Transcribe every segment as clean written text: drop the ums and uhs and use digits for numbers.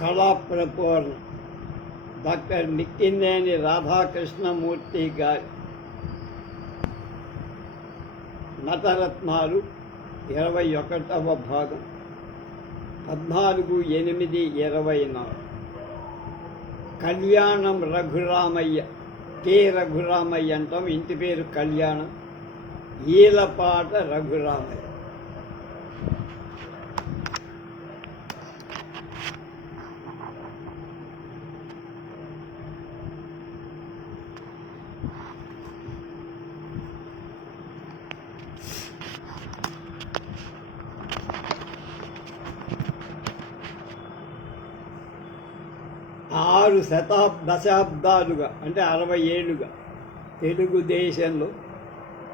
కళాప్రపూర్ణ doctor నిక్కినేని Radhakrishnamurthy గారి నటరత్నాలు 21వ భాగం 14/8/24. కళ్యాణం రఘురామయ్య. కె రఘురామయ్య అంటాం, ఇంటి పేరు కళ్యాణం. ఈలపాట రఘురామయ్య. దశాబ్దాలుగా అంటే 60 ఏళ్ళుగా తెలుగుదేశంలో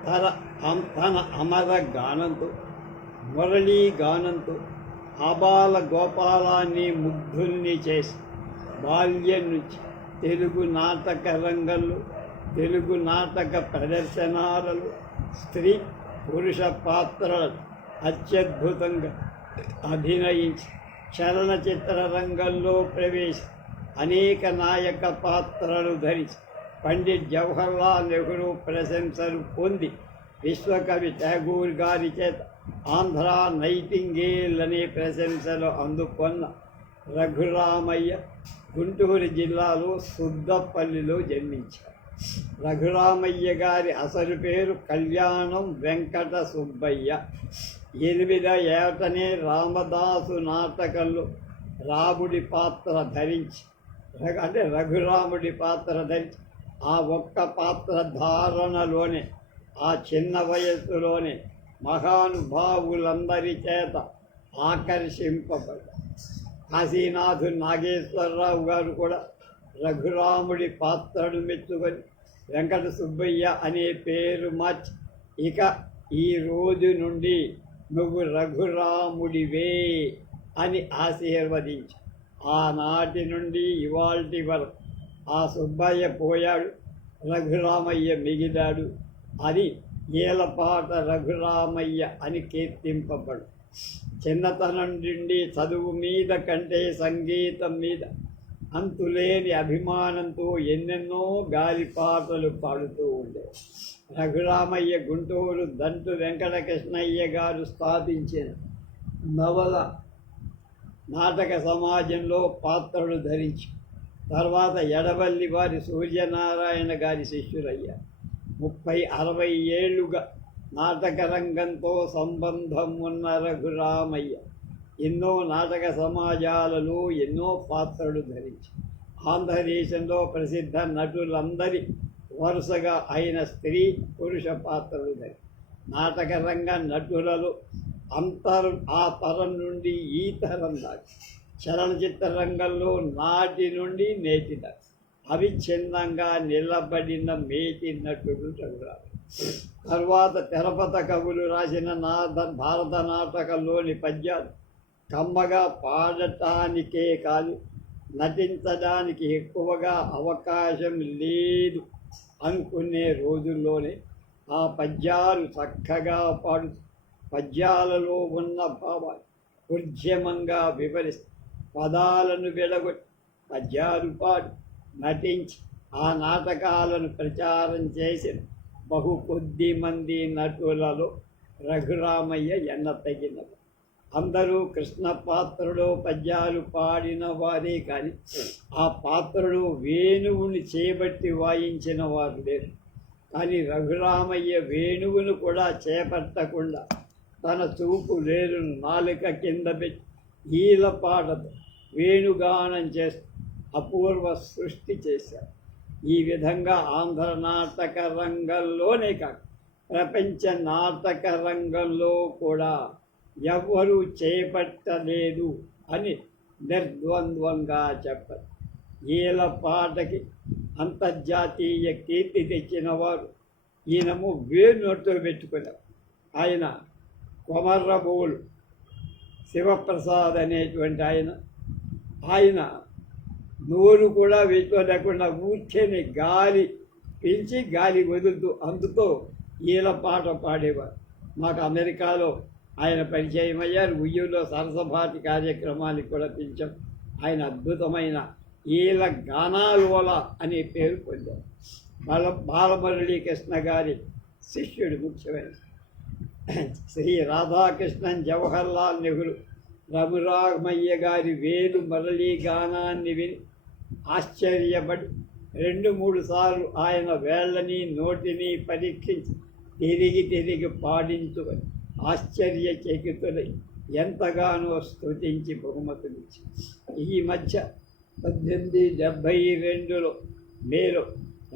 తన అమర గానంతో, మురళీ గానంతో ఆబాల గోపాలాన్ని ముగ్ధుల్ని చేసి బాల్యం నుంచి తెలుగు నాటక రంగంలో, తెలుగు నాటక ప్రదర్శనాలలో స్త్రీ పురుష పాత్రలను అత్యద్భుతంగా అభినయించి చలనచిత్ర రంగంలో ప్రవేశించి అనేక నాయక పాత్రలు ధరించి పండిట్ జవహర్లాల్ నెహ్రూ ప్రశంసలు పొంది విశ్వకవి ఠాగూర్ గారి చేత ఆంధ్ర నైటింగేల్ అనే ప్రశంసలు అందుకున్న రఘురామయ్య గుంటూరు జిల్లాలో సుద్దపల్లిలో జన్మించారు. రఘురామయ్య గారి అసలు పేరు కళ్యాణం వెంకట సుబ్బయ్య. 8వ ఏటనే రామదాసు నాటకంలో రాముడి పాత్ర ధరించి, అంటే రఘురాముడి పాత్ర ధరించి ఆ ఒక్క పాత్ర ధారణలోనే ఆ చిన్న వయస్సులోనే మహానుభావులందరి చేత ఆకర్షింపబడ్డారు. కాశీనాథు నాగేశ్వరరావు గారు కూడా రఘురాముడి పాత్రను మెచ్చుకొని వెంకట సుబ్బయ్య అనే పేరు మార్చి, ఇక ఈ రోజు నుండి నువ్వు రఘురాముడివే అని ఆశీర్వదించి, ఆనాటి నుండి ఇవాల్టి వరకు ఆ సుబ్బయ్య పోయాడు, రఘురామయ్య మిగిలాడు అని ఈలపాట రఘురామయ్య అని కీర్తింపబడు. చిన్నతనం నుండి చదువు మీద కంటే సంగీతం మీద అంతులేని అభిమానంతో ఎన్నెన్నో గాలిపాటలు పాడుతూ ఉండేవి. రఘురామయ్య గుంటూరు దంటు వెంకటకృష్ణయ్య గారు స్థాపించిన నవల నాటక సమాజంలో పాత్రలు ధరించి తర్వాత ఎడవల్లి వారి సూర్యనారాయణ గారి శిష్యులయ్యారు. 30-60 ఏళ్లుగా నాటక రంగంతో సంబంధం ఉన్న రఘురామయ్య ఎన్నో నాటక సమాజాలలో ఎన్నో పాత్రలు ధరించి ఆంధ్రదేశంలో ప్రసిద్ధ నటులందరి వరుసగా అయిన స్త్రీ పురుష పాత్రలు ధరించి నాటక రంగ నటులలో ఆ తరం నుండి ఈ తరం దాకా చలనచిత్ర రంగంలో నాటి నుండి నేటి దాకా అవిచ్ఛిన్నంగా నిలబడిన మేటి నటుడు రఘురామయ్య. తర్వాత తెరపత కవులు రాసిన భారత నాటకంలోని పద్యాలు కమ్మగా పాడటానికే కాదు, నటించడానికి ఎక్కువగా అవకాశం లేదు అనుకునే రోజుల్లోనే ఆ పద్యాలు చక్కగా పాడు పద్యాలలో ఉన్న భావాలు ఉద్యమంగా వివరిస్తూ పదాలను విడగొట్టి పద్యాలు పాడి నటించి ఆ నాటకాలను ప్రచారం చేసిన బహు కొద్ది మంది నటులలో రఘురామయ్య ఎన్నతగినది. అందరూ కృష్ణ పాత్రలో పద్యాలు పాడిన వారే కానీ ఆ పాత్రలో వేణువుని చేపట్టి వాయించిన వారు లేరు. కానీ రఘురామయ్య వేణువును కూడా చేపట్టకుండా తన చూపు లేరును నాలుక కింద పెట్టి ఈలపాటతో వేణుగానం చేస్తూ అపూర్వ సృష్టి చేశారు. ఈ విధంగా ఆంధ్ర నాటక రంగంలోనే కాక ప్రపంచ నాటక రంగంలో కూడా ఎవ్వరూ చేపట్టలేదు అని నిర్ద్వంద్వంగా చెప్పారు. ఈలపాటకి అంతర్జాతీయ కీర్తి తెచ్చిన వారు ఈయనము వేణుతో పెట్టుకున్నారు. ఆయన కొమర్రబోలు శివప్రసాద్ అనేటువంటి ఆయన నోరు కూడా వేసుకోలేకుండా ఊర్చేని గాలి పీల్చి గాలి వదులుతూ అందుతో ఈలపాట పాడేవారు. మాకు అమెరికాలో ఆయన పరిచయం అయ్యారు. ఉయ్యూరులో సరసభాటి కార్యక్రమానికి కూడా పిలిచాం. ఆయన అద్భుతమైన ఈల గానాలోల అనే పేరు పొందారు. బాలమురళీకృష్ణ గారి శిష్యుడు ముఖ్యమైన శ్రీ రాధాకృష్ణన్ జవహర్లాల్ నెహ్రూ రఘురామయ్య గారి వేలు మురళీ గానాన్ని విని ఆశ్చర్యపడి 2-3 సార్లు ఆయన వేళ్ళని నోటిని పరీక్షించి తిరిగి పాడించుకొని ఆశ్చర్యచకితులై ఎంతగానో స్తుతించి బహుమతులిచ్చి ఈ మధ్య 1872లో మేలో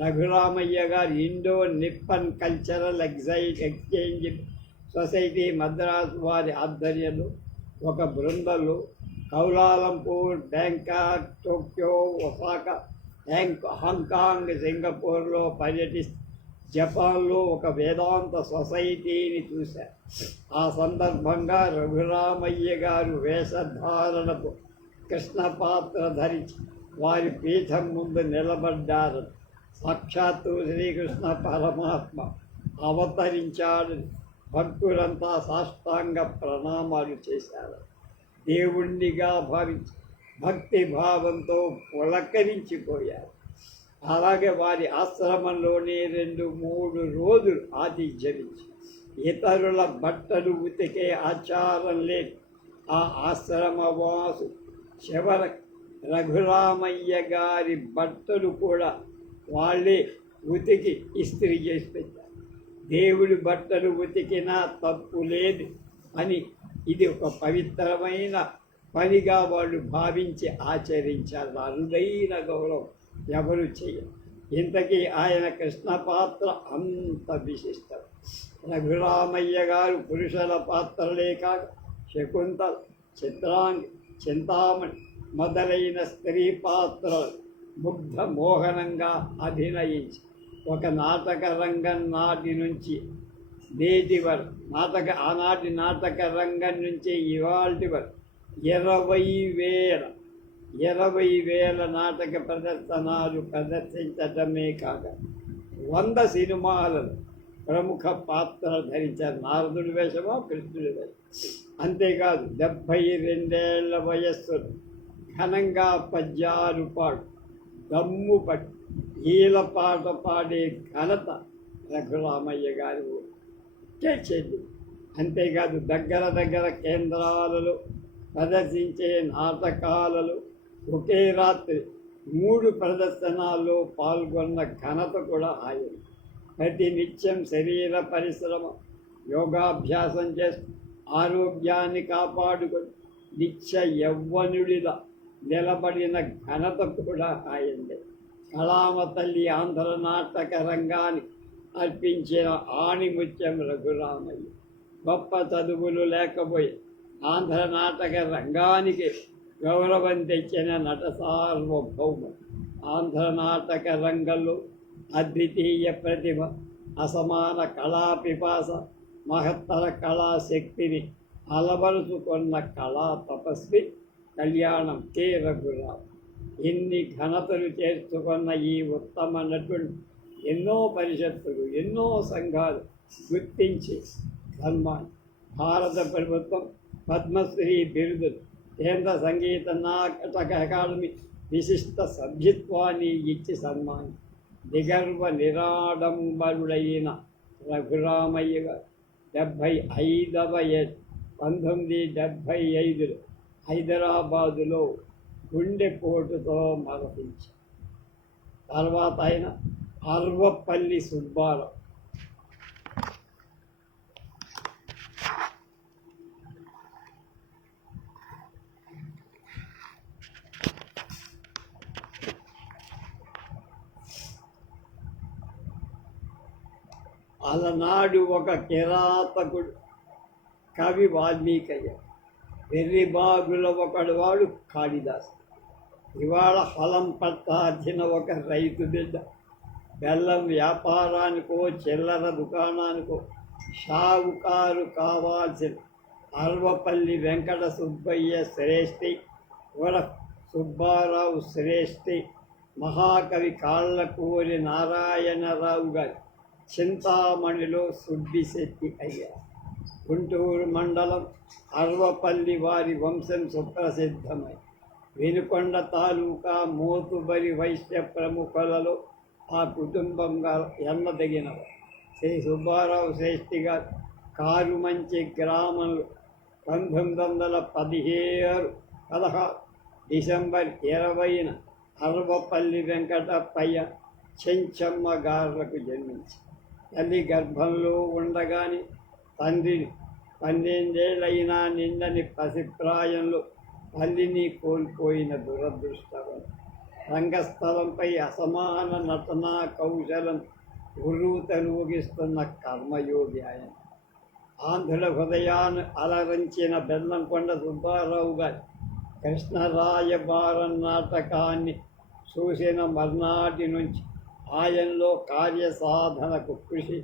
రఘురామయ్య గారు Indo Nippon cultural exchange society Madras వారి ఆధ్వర్యంలో ఒక బృందంలో Kuala Lumpur, Bangkok, Tokyo, Osaka, Hong Kong, సింగపూర్లో పర్యటిస్తూ జపాన్లో ఒక వేదాంత సొసైటీని చూశారు. ఆ సందర్భంగా రఘురామయ్య గారు వేషధారణకు కృష్ణ పాత్ర ధరించి వారి పీఠం ముందు నిలబడ్డారు. సాక్షాత్తు శ్రీకృష్ణ పరమాత్మ అవతరించాడని భక్తులంతా సాష్టాంగ ప్రణామాలు చేశారు. దేవుణ్ణిగా భావించి భక్తి భావంతో పులకరించిపోయారు. అలాగే వారి ఆశ్రమంలోనే 2-3 రోజులు ఆతిథ్యమిచ్చి ఇతరుల బట్టలు ఉతికే ఆచారం లేదు. ఆ ఆశ్రమవాసు చివర రఘురామయ్య గారి బట్టలు కూడా వాళ్ళే ఉతికి ఇస్త్రీ చేసి పెట్టారు. దేవుడి బట్టలు ఉతికినా తప్పు లేదు అని ఇది ఒక పవిత్రమైన పనిగా వాళ్ళు భావించి ఆచరించారు. అరుదైన గౌరవం ఎవరు చేయరు. ఇంతకీ ఆయన కృష్ణ పాత్ర అంత విశిష్టం. రఘురామయ్య గారు పురుషుల పాత్రలే కాక శకుంతల, చిత్రాంగి, చింతామణి మొదలైన స్త్రీ పాత్రలు ముగ్ధ మోహనంగా అభినయించి ఒక నాటక రంగం నాటి నుంచి నేటి వరకు ఆనాటి నాటక రంగం నుంచి ఇవాల్టి వరకు 20,000 నాటక ప్రదర్శనలు ప్రదర్శించటమే కాక 100 సినిమాలను ప్రముఖ పాత్రలు ధరించారు. నారదుడి వేషమో కృష్ణుడి వేషం. అంతేకాదు 72 ఏళ్ల వయస్సులో ఘనంగా పద్యాలు పాడు దమ్ము పట్టి ఈల పాట పాడే ఘనత రఘురామయ్య గారు చేసేది. అంతేకాదు దగ్గర కేంద్రాలలో ప్రదర్శించే నాటకాలలో ఒకే రాత్రి 3 ప్రదర్శనల్లో పాల్గొన్న ఘనత కూడా ఆయన. ప్రతి నిత్యం శరీర పరిశ్రమ, యోగాభ్యాసం చేస్తూ ఆరోగ్యాన్ని కాపాడుకొని నిత్య యవ్వనుడిలా నిలబడిన ఘనత కూడా ఆయనదే. కళామ తల్లి ఆంధ్ర నాటక రంగానికి అర్పించిన ఆణిముత్యం రఘురామయ్య. గొప్ప చదువులు లేకపోయి ఆంధ్ర నాటక రంగానికి గౌరవం తెచ్చిన నట సార్వభౌమ. ఆంధ్ర నాటక రంగంలో అద్వితీయ ప్రతిభ, అసమాన కళా పిపాస, మహత్తర కళాశక్తిని అలవరుచుకున్న కళా తపస్వి కళ్యాణం కె రఘురామ్. ఇన్ని ఘనతలు చేర్చుకున్న ఈ ఉత్తమ నటుడు ఎన్నో పరిషత్తులు, ఎన్నో సంఘాలు గుర్తించి సన్మానం. భారత ప్రభుత్వం పద్మశ్రీ బిరుదులు, కేంద్ర సంగీత నాటక అకాడమీ విశిష్ట సభ్యత్వాన్ని ఇచ్చి సన్మానం. నిగర్వ నిరాడంబరుడైన రఘురామయ్య గారు 75వ ఏట 1975లో హైదరాబాదులో గుండెపోటుతో మరణించారు. తర్వాత ఆయన అర్వపల్లి సుబ్బారావు, అలనాడు ఒక కిరాతకుడు కవి వాల్మీకయ్య, వెర్రిబాగుల ఒకడు వాడు కాళిదాసు. ఇవాళ హలం పట్టార్చిన ఒక రైతు బిడ్డ బెల్లం వ్యాపారానికో చిల్లర దుకాణానికో షావుకారు కావాల్సిన అర్వపల్లి వెంకట సుబ్బయ్య శ్రేష్ఠి సుబ్బారావు శ్రేష్ఠి మహాకవి కాళ్ళకూరి నారాయణరావు గారి చింతామణిలో సుబ్బిశెట్టి అయ్యారు. గుంటూరు మండలం అర్వపల్లి వారి వంశం సుప్రసిద్ధమై వినుకొండ తాలూకా మోతుబరి వైశ్య ప్రముఖులలో ఆ కుటుంబంగా ఎన్నదగినవి. శ్రీ సుబ్బారావు శ్రేష్ఠి గారు కారుమంచి గ్రామంలో 1916 డిసెంబర్ 20న అరవపల్లి వెంకటప్పయ్య చెంచమ్మ గారులకు జన్మించి తల్లి గర్భంలో ఉండగానే తండ్రిని 12 ఏళ్ళైనా నిండని పసిప్రాయంలో తల్లిని కోల్పోయిన దురదృష్టం. రంగస్థలంపై అసమాన నటనా కౌశలం ఉర్రూతలూగిస్తున్న కర్మయోగి ఆయన. ఆంధ్రుల హృదయాన్ని అలరించిన బెల్లంకొండ సుబ్బారావు గారి కృష్ణరాయబారం నాటకాన్ని చూసిన మర్నాటి నుంచి ఆయనలో కార్యసాధనకు కృషి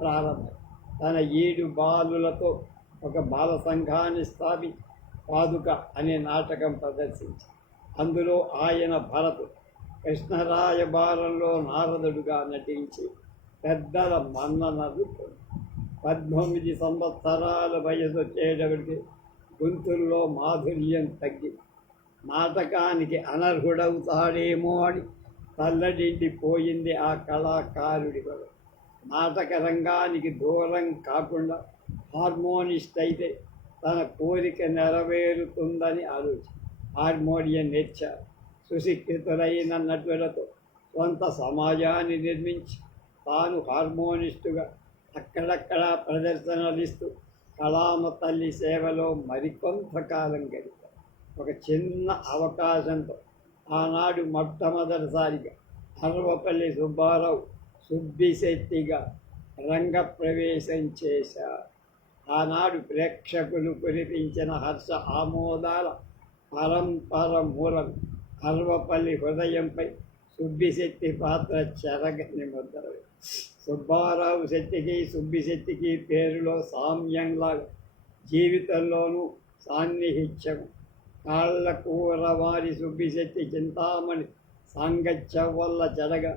ప్రారంభం. తన 7 బాలులతో ఒక బాల సంఘాన్ని స్థాపించి పాదుక అనే నాటకం ప్రదర్శించి అందులో ఆయన భరతు కృష్ణరాయబారంలో నారదుడుగా నటించి పెద్దల మన్ననలు పొంది 18 సంవత్సరాల వయసు వచ్చేటప్పటికి గొంతుల్లో మాధుర్యం తగ్గి నాటకానికి అనర్హుడవుతాడేమో అని తల్లడిండిపోయింది ఆ కళాకారుడి కూడా. నాటక రంగానికి దూరం కాకుండా హార్మోనిస్ట్ అయితే తన కోరిక నెరవేరుతుందని ఆలోచి హార్మోనియం నేర్చారు. సుశిక్షితులైన నటులతో స్వంత సమాజాన్ని నిర్మించి తాను హార్మోనిస్టుగా అక్కడక్కడ ప్రదర్శనలిస్తూ కళామ తల్లి సేవలో మరికొంతకాలం గడిపారు. ఒక చిన్న అవకాశంతో ఆనాడు మొట్టమొదటిసారిగా అరవపల్లి సుబ్బారావు సుబ్బిశెట్టిగా రంగప్రవేశం చేశారు. ఆనాడు ప్రేక్షకులు కురిపించిన హర్ష ఆమోదాల పరంపర మూలం అరవపల్లి హృదయంపై సుబ్బిశెట్టి పాత్ర చెరగని ముద్ర. సుబ్బారావు శెట్టికి సుబ్బిశెట్టికి పేరులో సామ్యంలా జీవితంలోనూ సాన్నిహిత్యం. కాళ్ళ కూరవారి సుబ్బిశెట్టి చింతామణి సాంగత్యం వల్ల చెడగా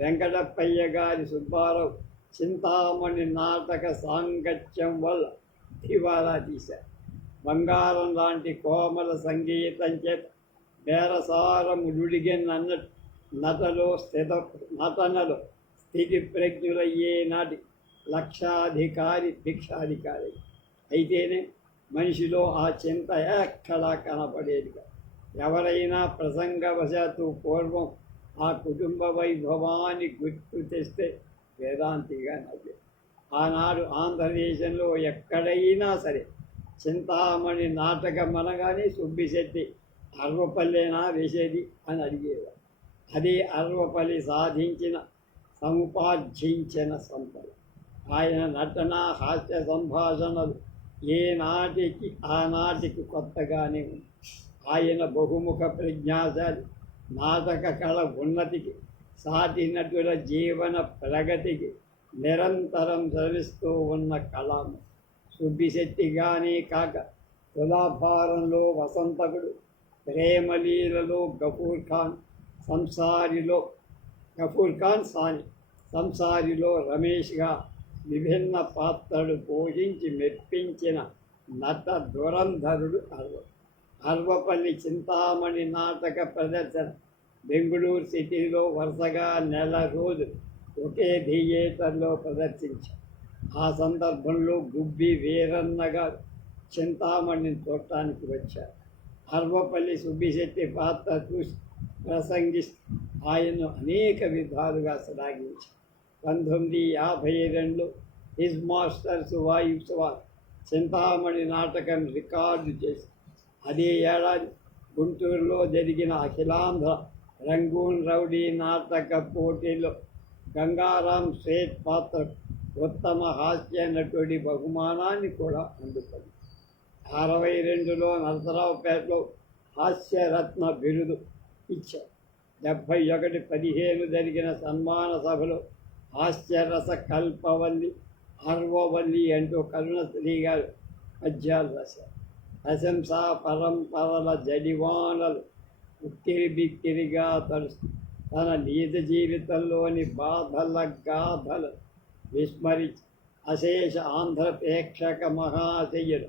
వెంకటప్పయ్య గారి సుబ్బారావు చింతామణి నాటక సాంగత్యం వల్ల దివాలా తీశారు. బంగారం లాంటి కోమల సంగీతం చేత బేరసారము నుడిగెన్నన్నట్టు నటనలో స్థితి ప్రజ్ఞులయ్యే నాటి లక్షాధికారి భిక్షాధికారి అయితేనే మనిషిలో ఆ చింత ఎక్కడా కనపడేదిగా. ఎవరైనా ప్రసంగవశాత్తు పూర్వం ఆ కుటుంబ వైభవాన్ని గుర్తు తెస్తే వేదాంతిగా నవ్వే. ఆనాడు ఆంధ్రదేశంలో ఎక్కడైనా సరే చింతామణి నాటకం అనగానే సుబ్బిశెట్టి అరవపల్లేనా వేసేది అని అడిగేవారు. అది అరవపల్లి సాధించిన సముపార్జించిన సంపద. ఆయన నటన హాస్య సంభాషణలు ఏనాటికి ఆనాటికి కొత్తగానే ఉంది. ఆయన బహుముఖ ప్రజ్ఞాశాలి. నాటక కళ ఉన్నతికి సాటి నటుల జీవన ప్రగతికి నిరంతరం శ్రమిస్తూ ఉన్న కళాము. సుబ్బిశెట్టిగానే కాక తులాభారంలో వసంతకుడు, ప్రేమలీలలో గఫూర్ ఖాన్ సాని, సంసారిలో రమేష్గా విభిన్న పాత్రలు పోషించి మెప్పించిన నట దురంధరుడు అర్వపల్లి చింతామణి నాటక ప్రదర్శన బెంగళూరు సిటీలో వరుసగా 1 రోజులు ఒకే థియేటర్లో ప్రదర్శించారు. ఆ సందర్భంలో గుబ్బి వీరన్న గారు చింతామణిని చూడటానికి వచ్చారు. అర్వపల్లి సుబ్బిశెట్టి పాత్ర చూసి ప్రసంగిస్తూ ఆయన్ను అనేక విధాలుగా శ్లాఘించారు. 1952లో హిజ్ మాస్టర్స్ వైఫ్స్ వార్ చింతామణి నాటకం రికార్డు చేసి అదే ఏడాది గుంటూరులో జరిగిన అఖిలాంధ్ర రంగూన్ రౌడీ నాటక పోటీలో గంగారాం సేఠ్ పాత్ర ఉత్తమ హాస్య నటుడి బహుమానాన్ని కూడా అందుకుంది. 62లో నరసరావుపేటలో హాస్యరత్న బిరుదు ఇచ్చారు. 71-15 జరిగిన సన్మాన సభలో హాస్యరస కల్పవల్లి, అర్వవల్లి అంటూ కరుణశ్రీ గారు పద్యాలు రాశారు. ప్రశంసా పరంపరల జడివానలు ఉక్కిరి బిక్కిరిగా తరుస్తూ తన నిజ జీవితంలోని బాధల గాథలు విస్మరించి అశేష ఆంధ్ర ప్రేక్షక మహాశయులు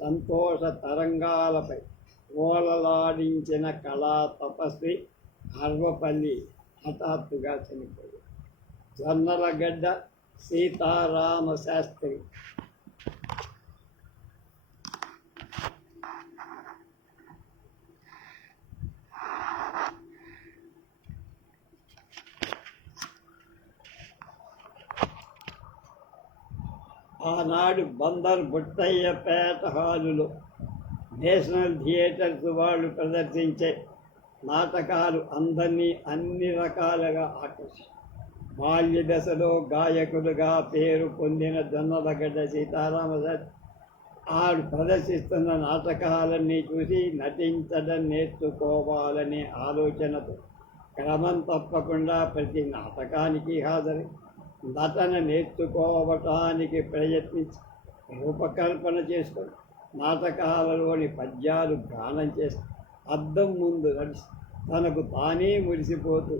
సంతోష తరంగాలపై ఓలలాడించిన కళా తపస్వి అర్వపల్లి హఠాత్తుగా చనిపోయాడు. జొన్నలగడ్డ సీతారామ శాస్త్రి ఆనాడు బందర్ బుట్టయ్యపేట హాలులో నేషనల్ థియేటర్స్ వాళ్ళు ప్రదర్శించే నాటకాలు అందరినీ అన్ని రకాలుగా ఆకర్షించాయి. బాల్య దశలో గాయకులుగా పేరు పొందిన జొన్నలగడ్డ సీతారామ ఆడు ప్రదర్శిస్తున్న నాటకాలన్నీ చూసి నటించడం నేర్చుకోవాలనే ఆలోచనతో క్రమం తప్పకుండా ప్రతి నాటకానికి హాజరై నటన నేర్చుకోవటానికి ప్రయత్నించి రూపకల్పన చేసుకొని నాటకాలలోని పద్యాలు గానం చేసి అద్దం ముందు నడిచి తనకు తానే మురిసిపోతూ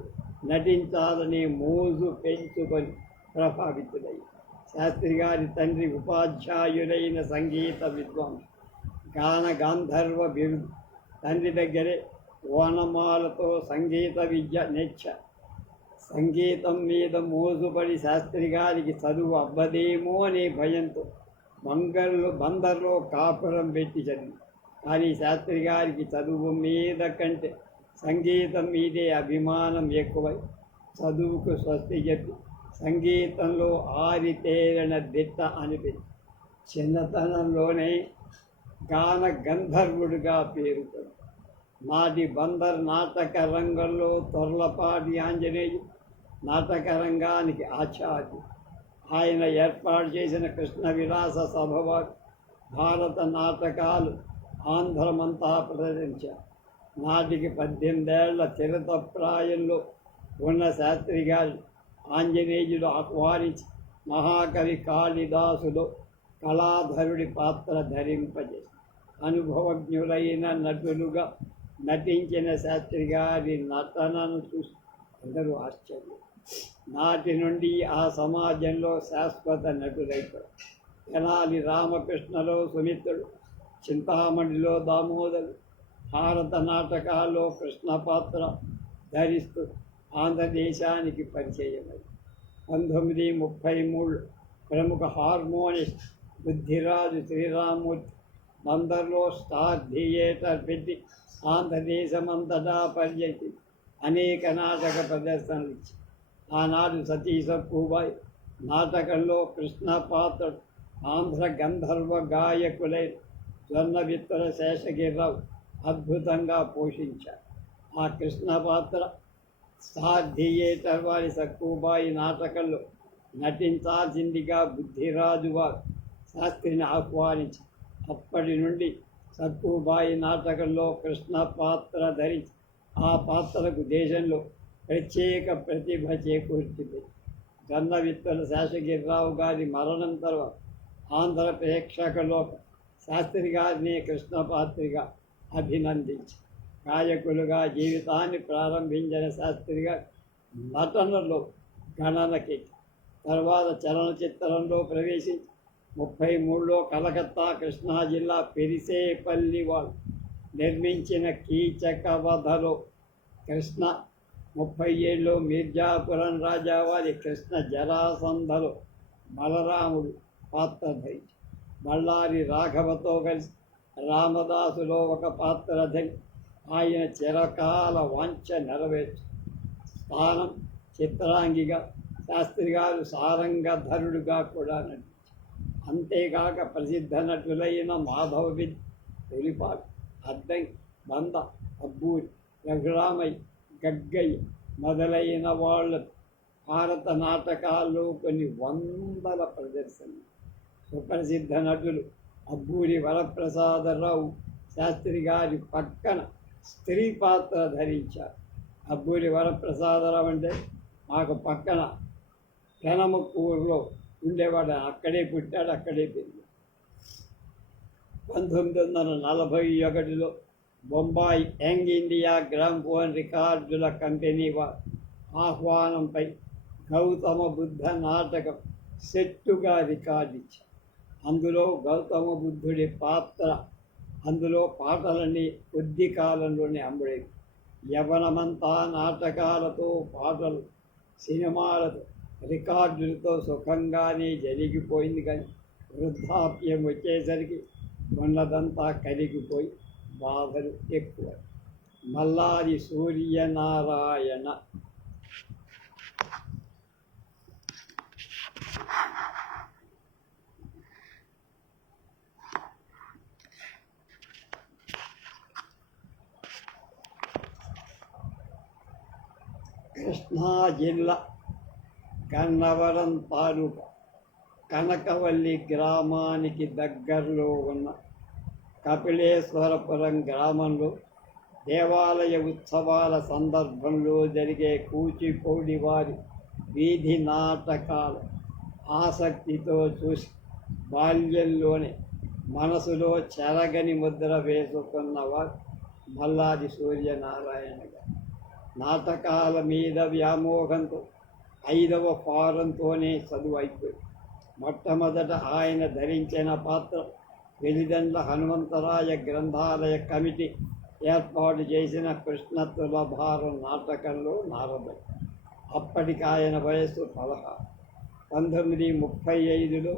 నటించాలనే మోజు పెంచుకొని ప్రభావితుడయ్యి శాస్త్రి గారి తండ్రి ఉపాధ్యాయుడైన సంగీత విద్వాంసు, గాన గాంధర్వ బిరుదు. తండ్రి దగ్గరే ఓనమాలతో సంగీత విద్య నేర్చారు. సంగీతం మీద మోజుపడి శాస్త్రి గారికి చదువు అవ్వదేమో అనే భయంతో బందర్లో కాపురం పెట్టి చదివి, కానీ శాస్త్రి గారికి చదువు మీద కంటే సంగీతం మీదే అభిమానం ఎక్కువై చదువుకు స్వస్తి చెప్పి సంగీతంలో ఆరితేరిన దిట్ట అనిపించి చిన్నతనంలోనే గాన గంధర్వుడిగా పేరుకొని నాటి బందర్ నాటక రంగంలో తొర్లపాటి ఆంజనేయుడు నాటక రంగానికి ఆచార్యుడు. ఆయన ఏర్పాటు చేసిన కృష్ణ విలాస సభ భారత నాటకాలు ఆంధ్రమంతా ప్రదర్శించారు. నాటికి 18 ఏళ్ల చిరతప్రాయంలో ఉన్న శాస్త్రి గారు ఆంజనేయుడు ఆహ్వానించి మహాకవి కాళిదాసులో కళాధరుడి పాత్ర ధరింపజేసి అనుభవజ్ఞులైన నటులుగా నటించిన శాస్త్రి గారి నటనను చూసి అందరూ ఆశ్చర్యం. నాటి నుండి ఆ సమాజంలో శాశ్వత నటులైపోయారు. తెనాలి రామకృష్ణలో సుమిత్రుడు, చింతామణిలో దామోదరు భారత నాటకాల్లో కృష్ణ పాత్ర ధరిస్తూ ఆంధ్రదేశానికి పరిచయమై 1933 ప్రముఖ హార్మోనిస్ట్ బుద్ధిరాజు శ్రీరామూర్తి బందర్లో స్టార్ థియేటర్ పెట్టి ఆంధ్రదేశమంతటా పర్యటించి అనేక నాటక ప్రదర్శనలు ఇచ్చి ఆనాడు సతీ సక్కుబాయి నాటకంలో కృష్ణ పాత్ర ఆంధ్ర గంధర్వ గాయకులై జొన్నవిత్తల శేషగిరిరావు అద్భుతంగా పోషించారు. ఆ కృష్ణ పాత్ర స్టార్ థియేటర్ వారి సక్కుబాయి నాటకంలో నటించాల్సిందిగా బుద్ధిరాజు వారు శాస్త్రిని ఆహ్వానించి అప్పటి నుండి సక్కుబాయి నాటకంలో కృష్ణ పాత్ర ధరించి ఆ పాత్రకు దేశంలో ప్రత్యేక ప్రతిభ చేకూర్చింది. జొన్నవిత్తల శేషగిరిరావు గారి మరణం తర్వాత ఆంధ్ర ప్రేక్షకులో శాస్త్రి గారిని కృష్ణ పాత్రిగా అభినందించి గాయకులుగా జీవితాన్ని ప్రారంభించిన శాస్త్రి గారు నటనలో గణనకి తర్వాత చలనచిత్రంలో ప్రవేశించి 33లో కలకత్తా కృష్ణా జిల్లా పెరిసేపల్లి వాళ్ళు నిర్మించిన కీచకవధలో కృష్ణ, 37లో మిర్జాపురం రాజావారి కృష్ణ జరాసంధలో బలరాముడు పాత్ర ధరించి బళ్ళారి రాఘవతో కలిసి రామదాసులో ఒక పాత్ర ధరించి ఆయన చిరకాల వాంఛ నెరవేర్చు స్థానం చిత్రాంగిగా శాస్త్రి గారు సారంగధరుడుగా కూడా నటించారు. అంతేకాక ప్రసిద్ధ నటులైన మాధవ తొలిపాడు, అద్దంకి, బంద, అబ్బూరి, రఘురామయ్య, గగ్గయ్య మొదలైన వాళ్ళ భారత నాటకాల్లో కొన్ని వందల ప్రదర్శనలు. సుప్రసిద్ధ నటులు అబ్బూరి వరప్రసాదరావు శాస్త్రి గారి పక్కన స్త్రీ పాత్ర ధరించారు. అబ్బూరి వరప్రసాదరావు అంటే మాకు పక్కన పెనమకూరులో ఉండేవాడు. అక్కడే పుట్టాడు, అక్కడే పెరిగాడు. 1941లో బొంబాయి యంగ్ ఇండియా గ్రామ్ఫోన్ రికార్డుల కంపెనీ వారి ఆహ్వానంపై గౌతమ బుద్ధ నాటకం సెట్టుగా రికార్డు ఇచ్చారు. అందులో గౌతమ బుద్ధుడి పాత్ర అందులో పాటలన్నీ కొద్ది కాలంలోనే అమ్ముడేవి. యవ్వనమంతా నాటకాలతో, పాటలు, సినిమాలతో, రికార్డులతో సుఖంగానే జరిగిపోయింది. కానీ వృద్ధాప్యం వచ్చేసరికి ఉన్నదంతా కరిగిపోయి బాధలు ఎక్కువ. మల్లాది సూర్యనారాయణ. కృష్ణా జిల్లా గన్నవరం తాలూకా కనకవల్లి గ్రామానికి దగ్గరలో ఉన్న కపిలేశ్వరపురం గ్రామంలో దేవాలయ ఉత్సవాల సందర్భంలో జరిగే కూచిపూడి వారి వీధి నాటకాల ఆసక్తితో చూసి బాల్యంలోనే మనసులో చెరగని ముద్ర వేసుకున్నవారు మల్లాది సూర్యనారాయణ గారు. నాటకాల మీద వ్యామోహంతో 5వ ఫారంతోనే చదువు అయిపోయింది. మొట్టమొదట ఆయన ధరించిన పాత్ర వెలిదండ్ల హనుమంతరాయ గ్రంథాలయ కమిటీ ఏర్పాటు చేసిన కృష్ణ తులభారం నాటకంలో నారదుడు. అప్పటికి ఆయన వయస్సు 16. 1935లో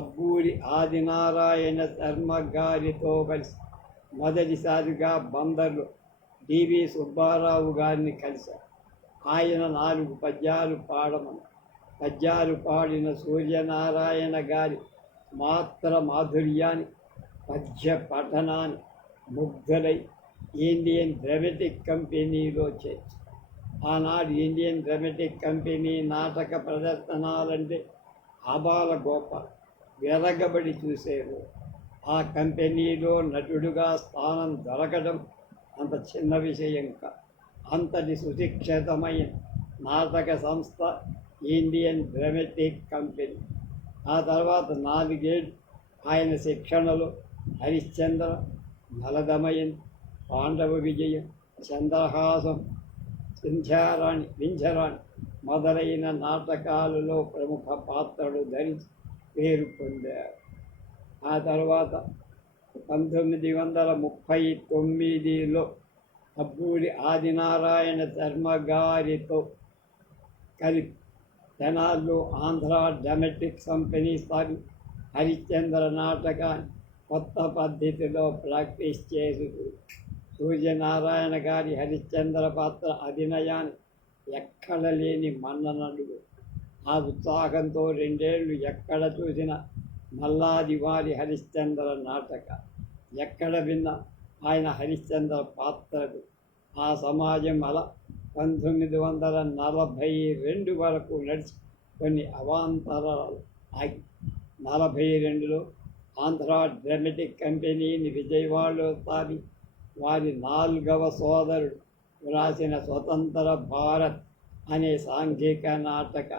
అబ్బూరి ఆదినారాయణ శర్మ గారితో కలిసి మొదటిసారిగా బందర్లో డివి సుబ్బారావు గారిని కలిశారు. ఆయన 4 పద్యాలు పాడమని. పద్యాలు పాడిన సూర్యనారాయణ గారి మాధుర్యాన్ని, పద్య పఠనాన్ని ముగ్ధులై ఇండియన్ డ్రామాటిక్ కంపెనీలో చేర్చారు. ఆనాడు ఇండియన్ డ్రామాటిక్ కంపెనీ నాటక ప్రదర్శనాలంటే ఆబాల గోపాల్ వెరగబడి చూసేరు. ఆ కంపెనీలో నటుడుగా స్థానం దొరకడం అంత చిన్న విషయం కాదు. అంతటి సుశిక్షితమైన నాటక సంస్థ ఇండియన్ డ్రామాటిక్ కంపెనీ. ఆ తర్వాత 4 ఏళ్ళు ఆయన శిక్షణలో హరిశ్చంద్ర, నలదమయన్, పాండవ విజయం, చంద్రహాసం, వింధ్యరాణి మొదలైన నాటకాలలో ప్రముఖ పాత్రలు ధరించి పేరు పొందారు. ఆ తర్వాత 1939లో అబ్బూరి ఆదినారాయణ శర్మ గారితో కలిపి తెనాల్లో ఆంధ్ర డ్రామాటిక్ కంపెనీ స్థాపి హరిశ్చంద్ర నాటకాన్ని కొత్త పద్ధతిలో ప్రాక్టీస్ చేస్తూ సూర్యనారాయణ గారి హరిశ్చంద్ర పాత్ర అభినయాన్ని ఎక్కడ లేని మన్ననలు. ఆ ఉత్సాహంతో 2 ఏళ్ళు ఎక్కడ చూసిన మల్లాది వారి హరిశ్చంద్ర నాటక. ఎక్కడ విన్నా ఆయన హరిశ్చంద్ర పాత్రలు. ఆ సమాజం అలా 1942 వరకు నడిచి కొన్ని అవాంతరాలు ఆగి 42లో ఆంధ్ర డ్రామాటిక్ కంపెనీని విజయవాడలో స్థాపి వారి 4వ సోదరుడు వ్రాసిన స్వతంత్ర భారత్ అనే సాంఘిక నాటక.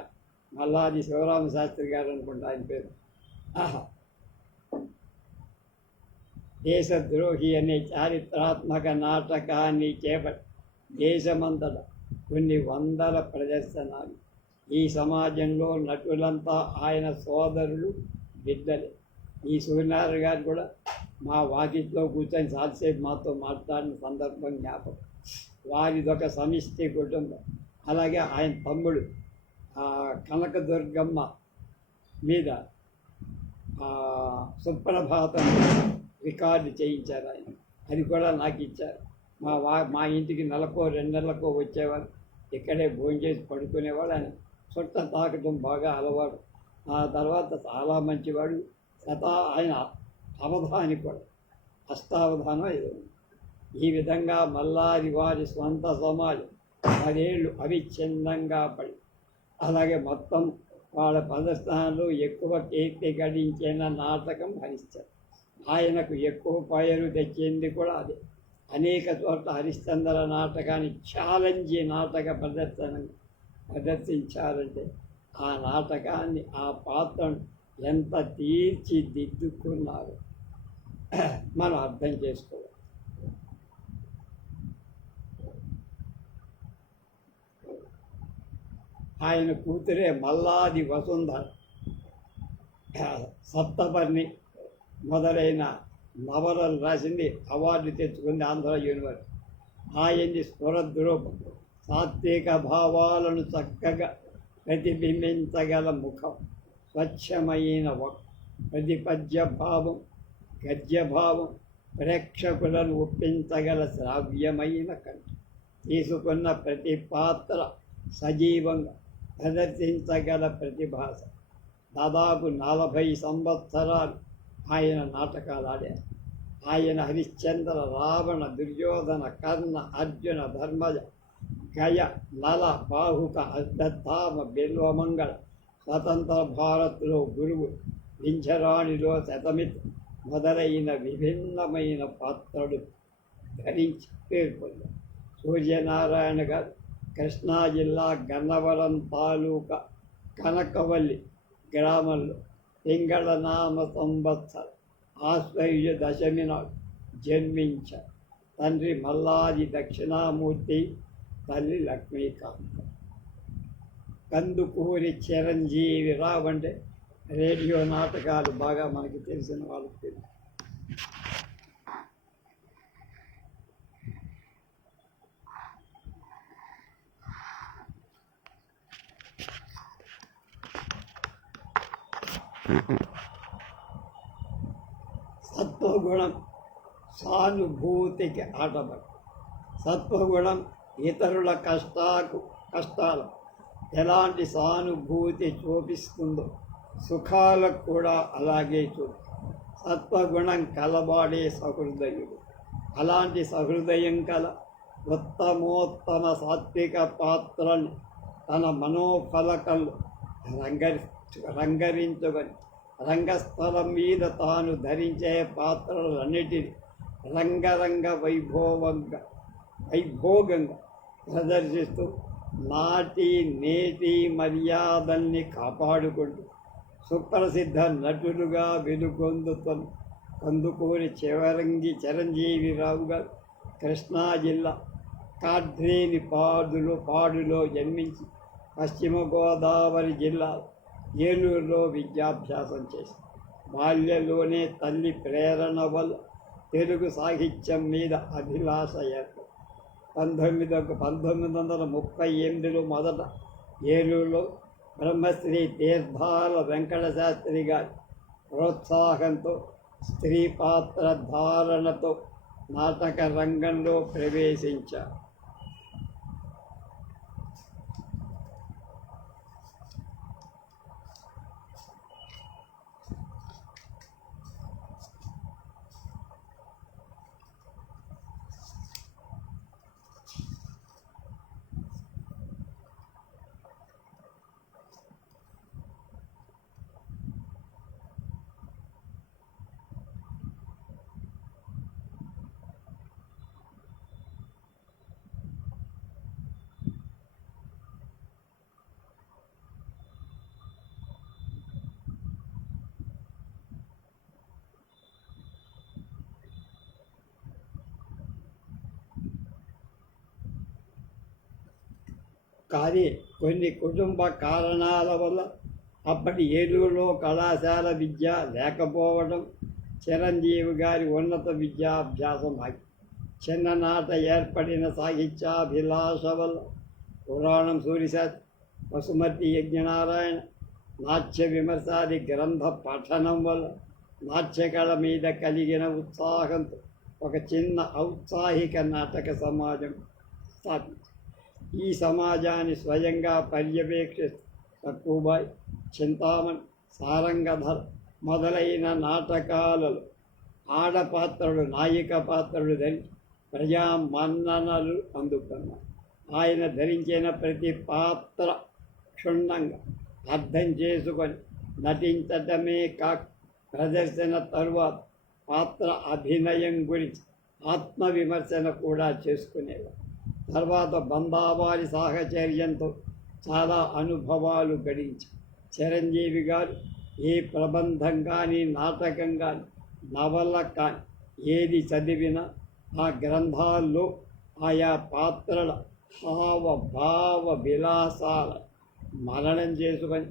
మల్లాది శివరామ శాస్త్రి గారు అనుకుంటా ఆయన పేరు. దేశద్రోహి అనే చారిత్రాత్మక నాటకాన్ని చేపట్టి దేశమంతటా కొన్ని వందల ప్రదర్శనలు. ఈ సమాజంలో నటులంతా ఆయన సోదరులు, బిడ్డలే. ఈ సూర్యనారాయణ గారు కూడా మా వాకిట్లో కూర్చొని చాలాసేపు మాతో మాట్లాడిన సందర్భం జ్ఞాపకం. వారిదొక సమిష్టి కుటుంబం. అలాగే ఆయన తమ్ముడు కనకదుర్గమ్మ మీద సుప్రభాతం రికార్డు చేయించారు ఆయన. అది కూడా నాకు ఇచ్చారు. మా ఇంటికి నెలకో 2 నెలలకో వచ్చేవారు. ఇక్కడే భోజనం చేసి పడుకునేవాడు. ఆయన చుట్ట తాకటం బాగా అలవాటు. ఆ తర్వాత చాలా మంచివాడు. ఆయన అవధాని కూడా, అష్టావధానం ఏదో. ఈ విధంగా మల్లాది వారి స్వంత సమాజం 10 ఏళ్ళు అవిచ్ఛిన్నంగా పడి, అలాగే మొత్తం వాళ్ళ ప్రదర్శనలో ఎక్కువ కీర్తి గడించిన నాటకం హరిశ్చంద్ర. ఆయనకు ఎక్కువ పేరు తెచ్చింది కూడా అదే. అనేక చోట్ల హరిశ్చంద్ర నాటకాన్ని ఛాలెంజ్ నాటక ప్రదర్శించారంటే ఆ నాటకాన్ని, ఆ పాత్రను ఎంత తీర్చిదిద్దుకున్నారు మనం అర్థం చేసుకోవాలి. ఆయన కూతురే మల్లాది వసుంధర, సప్తపర్ణి మొదలైన నవలలు రాసింది, అవార్డు తెచ్చుకుంది ఆంధ్ర యూనివర్సిటీ. ఆయన్ని స్ఫురద్రూపం, సాత్విక భావాలను చక్కగా ప్రతిబింబించగల ముఖం, స్వచ్ఛమైన ప్రతిపద్య భావం, గద్యభావం, ప్రేక్షకులను ఒప్పించగల శ్రావ్యమైన కంఠం, తీసుకున్న ప్రతి పాత్ర సజీవంగా ప్రదర్శించగల ప్రతిభాస. దాదాపు 40 సంవత్సరాలు ఆయన నాటకాలు ఆడారు. ఆయన హరిశ్చంద్ర, రావణ, దుర్యోధన, కర్ణ, అర్జున, ధర్మజ, గయ, నల, బాహుక, అశ్వత్థామ, బిల్వమంగళ, స్వతంత్ర భారత్లో గురువు, వింఛరాణిలో శతమిత్ మొదలైన విభిన్నమైన పాత్రలు ధరించి పేర్కొన్నారు. సూర్యనారాయణ గారు కృష్ణా జిల్లా గన్నవరం తాలూకా కనకవల్లి గ్రామంలో పింగళనామ సంవత్సర ఆశ్వయుజ దశమి నాడు జన్మించారు. తండ్రి మల్లాది దక్షిణామూర్తి, తల్లి లక్ష్మీకాంత. కందుకూరి చిరంజీవి రావు అంటే రేడియో నాటకాలు బాగా మనకి తెలిసిన వాళ్ళకి తెలుసు. సత్వగుణం సానుభూతికి ఆటబడి. సత్వగుణం ఇతరుల కష్టాలు ఎలాంటి సానుభూతి చూపిస్తుందో సుఖాలకు కూడా అలాగే చూపు. సత్వగుణం కలబాడే సహృదయుడు. అలాంటి సహృదయం కల ఉత్తమోత్తమ సాత్విక పాత్రను తన మనోఫలకంలో రంగరించుకొని రంగస్థలం మీద తాను ధరించే పాత్రలన్నిటినీ రంగరంగ వైభోగంగా ప్రదర్శిస్తూ నాటి నేటి మర్యాదల్ని కాపాడుకుంటూ సుప్రసిద్ధ నటులుగా వెలుగొందుతున్న కందుకూరి చిరంజీవిరావు గారు కృష్ణా జిల్లా కాడ్రేని పాడులో జన్మించి పశ్చిమ గోదావరి జిల్లా ఏలూరులో విద్యాభ్యాసం చేశారు. బాల్యంలోనే తల్లి ప్రేరణ వల్ల తెలుగు సాహిత్యం మీద అభిలాష ఏర్పడింది. 1938లో మొదట ఏలూరులో బ్రహ్మశ్రీ తీర్థాల వెంకట శాస్త్రి గారి ప్రోత్సాహంతో స్త్రీ పాత్ర ధారణతో నాటక రంగంలో ప్రవేశించారు. కానీ కొన్ని కుటుంబ కారణాల వల్ల అప్పటి ఏలూరులో కళాశాల విద్య లేకపోవడం చిరంజీవి గారి ఉన్నత విద్యాభ్యాసం ఆగి చిన్ననాట ఏర్పడిన సాహిత్యాభిలాష వల్ల పురాణం సూరిశాస్త్రి, వసుమతి యజ్ఞనారాయణ, నాట్య విమర్శాది గ్రంథ పఠనం వల్ల నాట్యకళ మీద కలిగిన ఉత్సాహంతో ఒక చిన్న ఔత్సాహిక నాటక సమాజం స్థాపించారు. ఈ సమాజాన్ని స్వయంగా పర్యవేక్షిస్తూ తక్కువబాయి, చింతామణి, సారంగధర మొదలైన నాటకాలలో ఆడపాత్రలు నాయిక పాత్రలు ధరించి ప్రజా మన్ననలు అందుకున్నారు. ఆయన ధరించిన ప్రతి పాత్ర క్షుణ్ణంగా అర్థం చేసుకొని నటించటమే కాక ప్రదర్శన తరువాత పాత్ర అభినయం గురించి ఆత్మవిమర్శన కూడా చేసుకునేవారు. తర్వాత బందావారి సాహచర్యంతో చాలా అనుభవాలు గడించి చిరంజీవి గారు ఏ ప్రబంధం కానీ, నాటకం కానీ, నవల కానీ ఏది చదివినా ఆ గ్రంథాల్లో ఆయా పాత్రల హావభావ విలాసాల మరణం చేసుకొని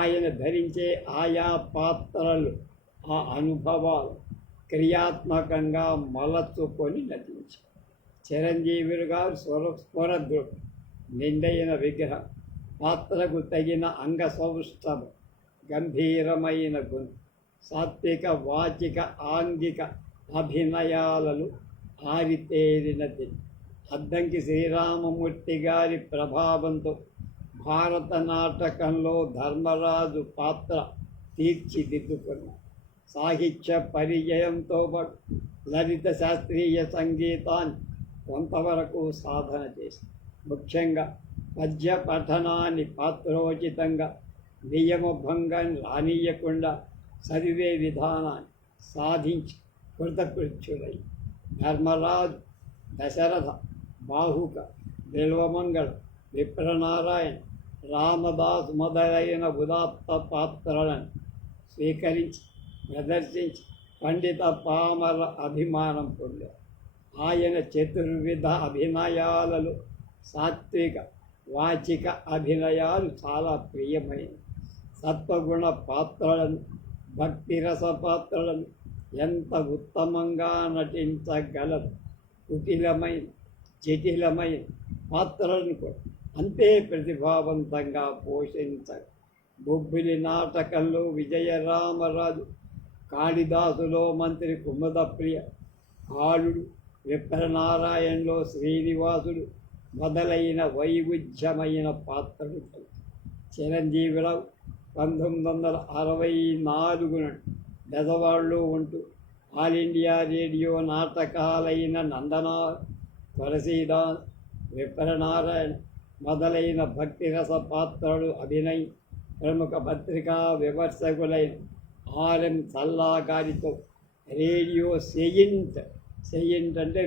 ఆయన ధరించే ఆయా పాత్రలు, ఆ అనుభవాలు క్రియాత్మకంగా మలచుకొని నటించారు. చిరంజీవి గారు స్వరద్రుడు, నిండైన విగ్రహం, పాత్రకు తగిన అంగ సౌష్ఠవం, గంభీరమైన గుణం, సాత్విక వాచిక ఆంగిక అభినయాలలో ఆరితేరినది. అద్దంకి శ్రీరామమూర్తి గారి ప్రభావంతో భారత నాటకంలో ధర్మరాజు పాత్ర తీర్చిదిద్దుకున్నారు. సాహిత్య పరిచయంతో పాటు లలిత శాస్త్రీయ సంగీతాన్ని కొంతవరకు సాధన చేసింది. ముఖ్యంగా పద్య పఠనాన్ని పాత్రోచితంగా నియమభంగాన్ని రానియకుండా చదివే విధానాన్ని సాధించి కృతకృత్యులై ధర్మరాజు, దశరథ, బాహుక, బిల్వమంగళ, విప్రనారాయణ, రామదాసు మొదలైన ఉదాత్త పాత్రలను స్వీకరించి ప్రదర్శించి పండిత పామర అభిమానం పొందారు. ఆయన చతుర్విధ అభినయాలలో సాత్విక వాచిక అభినయాలు చాలా ప్రియమైనవి. సత్వగుణ పాత్రలను, భక్తిరస పాత్రలను ఎంత ఉత్తమంగా నటించగలరు. కుటిలమైన జటిలమైన పాత్రలను కూడా అంతే ప్రతిభావంతంగా పోషించారు. బొబ్బిలి నాటకంలో విజయరామరాజు, కాళిదాసులో మంత్రి కుముదప్రియ, కాళుడు, విప్రనారాయణలో శ్రీనివాసుడు మొదలైన వైవిధ్యమైన పాత్రలు. చిరంజీవిరావు 1964 బెజవాడలో ఉంటూ ఆల్ ఇండియా రేడియో నాటకాలైన నందనా, తులసీదాస్, విప్రనారాయణ మొదలైన భక్తిరస పాత్రలు అభినయి ప్రముఖ పత్రికా విమర్శకులైన ఆర్ఎం సల్లా గారితో రేడియో సెయింట్ అంటే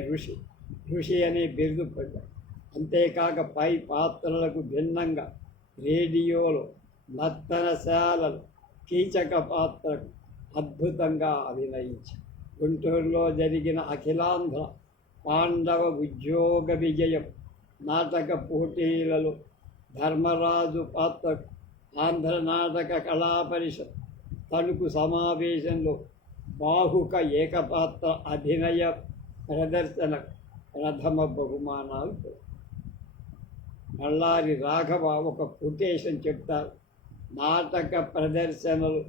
ఋషి అనే బిరుదు పొందారు. అంతేకాక పై పాత్రలకు భిన్నంగా రేడియోలో నర్తనశాలలు కీచక పాత్రకు అద్భుతంగా అభినయించారు. గుంటూరులో జరిగిన అఖిలాంధ్ర పాండవ ఉద్యోగ విజయం నాటక పోటీలలో ధర్మరాజు పాత్రకు ఆంధ్ర నాటక కళాపరిషత్ తణుకు సమావేశంలో బాహుక ఏకపాత్ర అభినయ ప్రదర్శన ప్రథమ బహుమానాలు. బళ్ళారి రాఘవ ఒక కొటేషన్ చెప్తారు: నాటక ప్రదర్శనలు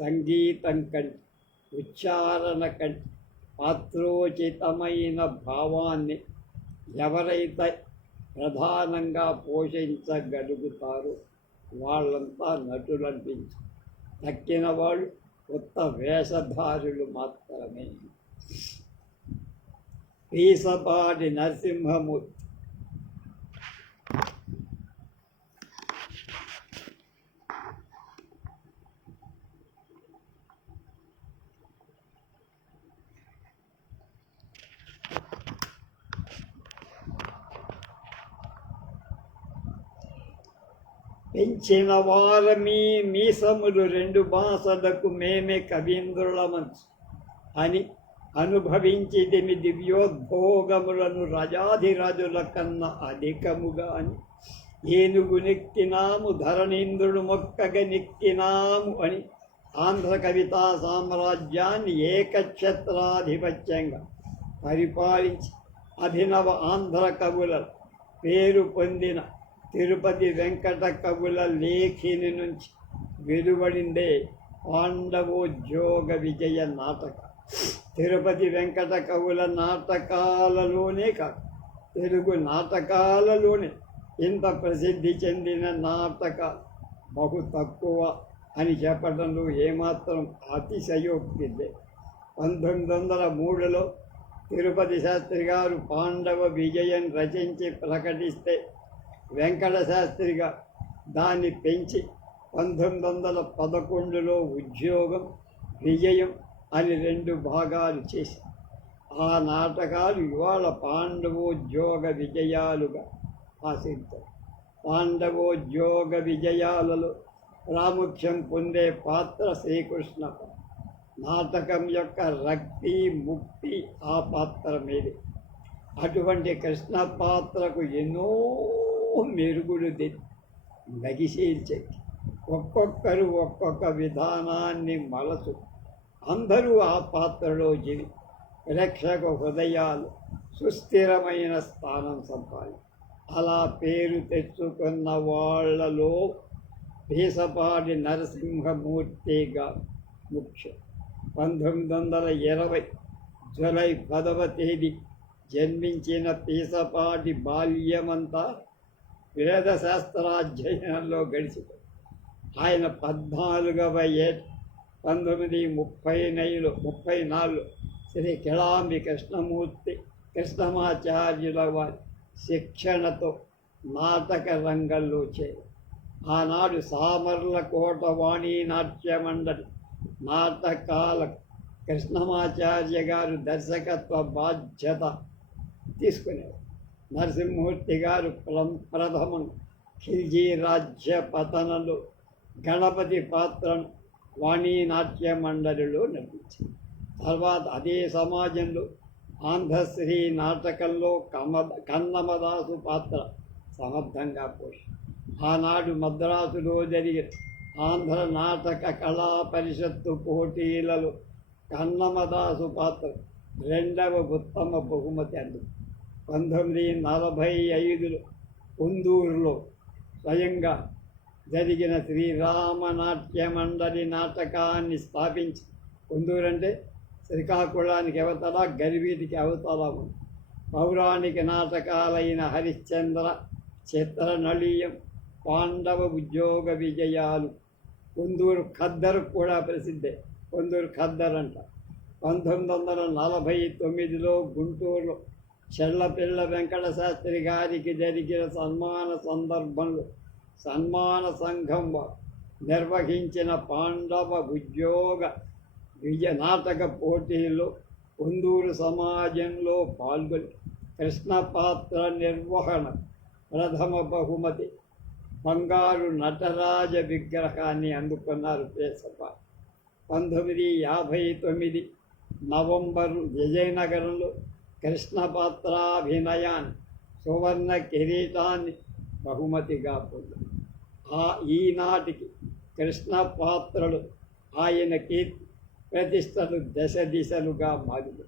సంగీతం కంటే, ఉచ్చారణ కంటే పాత్రోచితమైన భావాన్ని ఎవరైతే ప్రధానంగా పోషించగలుగుతారో వాళ్ళంతా నటులనిపించు. తక్కిన వాళ్ళు కొత్త వేషధారులు మాత్రమే. పీసపాటి నరసింహమూర్తి పెంచిన వారమీ మీసములు 2 బాసలకు మేమే కవీంద్రులమంచు అని అనుభవించిదిమి దివ్యోద్భోగములను రాజాధిరాజుల కన్నా అధికముగా అని. ఏనుగు నెక్కినాము ధరణీంద్రుడు మొక్కగ నెక్కినాము అని ఆంధ్ర కవితా సామ్రాజ్యాన్ని ఏకఛత్రాధిపత్యంగా పరిపాలించి అభినవ ఆంధ్ర కవుల పేరు పొందిన తిరుపతి వెంకట కవుల లేఖిని నుంచి వెలువడిందే పాండవోద్యోగ విజయ నాటక. తిరుపతి వెంకట కవుల నాటకాలలోనే కాదు, తెలుగు నాటకాలలోనే ఇంత ప్రసిద్ధి చెందిన నాటక బహు తక్కువ అని చెప్పడంలో ఏమాత్రం అతిశయోక్తి లేదు. 1903లో తిరుపతి శాస్త్రి గారు పాండవ విజయం రచించి ప్రకటిస్తే వెంకట శాస్త్రిగా దాన్ని పెంచి 1911లో ఉద్యోగం, విజయం అని 2 భాగాలు చేసి ఆ నాటకాలు ఇవాళ పాండవోద్యోగ విజయాలుగా ఆశిస్తారు. పాండవోద్యోగ విజయాలలో ప్రాముఖ్యం పొందే పాత్ర శ్రీకృష్ణ. నాటకం యొక్క రక్తి ముక్తి ఆ పాత్ర మీదే. అటువంటి కృష్ణ పాత్రకు ఎన్నో మెరుగులు నగిశీల్చే ఒక్కొక్కరు ఒక్కొక్క విధానాన్ని మలసు అందరూ ఆ పాత్రలో జీవి ప్రేక్షక హృదయాలు సుస్థిరమైన స్థానం సంపాది. అలా పేరు తెచ్చుకున్న వాళ్ళలో పీసపాటి నరసింహమూర్తిగా ముఖ్యం. 1920 జూలై 10వ తేదీ జన్మించిన పీసపాటి బాల్యమంతా వేదశాస్త్రాధ్యయనంలో గడిచిపోయింది. ఆయన 14వ ఏట 1934 శ్రీ కిళాంబి కృష్ణమాచార్యుల వారి శిక్షణతో నాటక రంగంలో చేరి ఆనాడు సామర్లకోట వాణి నాట్య మండలి నాటకాల కృష్ణమాచార్య గారు దర్శకత్వ బాధ్యత తీసుకునేవారు. నరసింహమూర్తి గారు ప్రథమం ఖిల్జీ రాజ్య పతనంలో గణపతి పాత్రను వాణి నాట్య మండలిలో నటించారు. తర్వాత అదే సమాజంలో ఆంధ్రశ్రీ నాటకంలో కన్నమదాసు పాత్ర సమర్థంగా పోషి ఆనాడు మద్రాసులో జరిగిన ఆంధ్ర నాటక కళా పరిషత్తు పోటీలలో కన్నమదాసు పాత్ర 2వ ఉత్తమ బహుమతి అందుకు. 1945లో పొందూరులో స్వయంగా జరిగిన శ్రీరామ నాట్య మండలి నాటకాన్ని స్థాపించి, పొందూరు అంటే శ్రీకాకుళానికి అవతల గరివీటికి అవతల పౌరాణిక నాటకాలైన హరిశ్చంద్ర, చిత్రనళీయం, పాండవ ఉద్యోగ విజయాలు, పొందూరు ఖద్దరు కూడా ప్రసిద్ధే. పొందూరు ఖద్దరు అంట. 1949లో గుంటూరులో చెల్లపిల్ల వెంకట శాస్త్రి గారికి జరిగిన సన్మాన సందర్భంలో సన్మాన సంఘం నిర్వహించిన పాండవ ఉద్యోగ నాటక పోటీల్లో పొందూరు సమాజంలో పాల్గొని కృష్ణ పాత్ర నిర్వహణ ప్రథమ బహుమతి బంగారు నటరాజ విగ్రహాన్ని అందుకున్నారు పీసపాటి. 1959 నవంబరు విజయనగరంలో కృష్ణ పాత్రాభినయాన్ని సువర్ణ కిరీటాన్ని బహుమతిగా పొందారు. ఈనాటికి కృష్ణ పాత్రలు ఆయన కీర్తి ప్రతిష్టలు దశ దిశలుగా మారింది.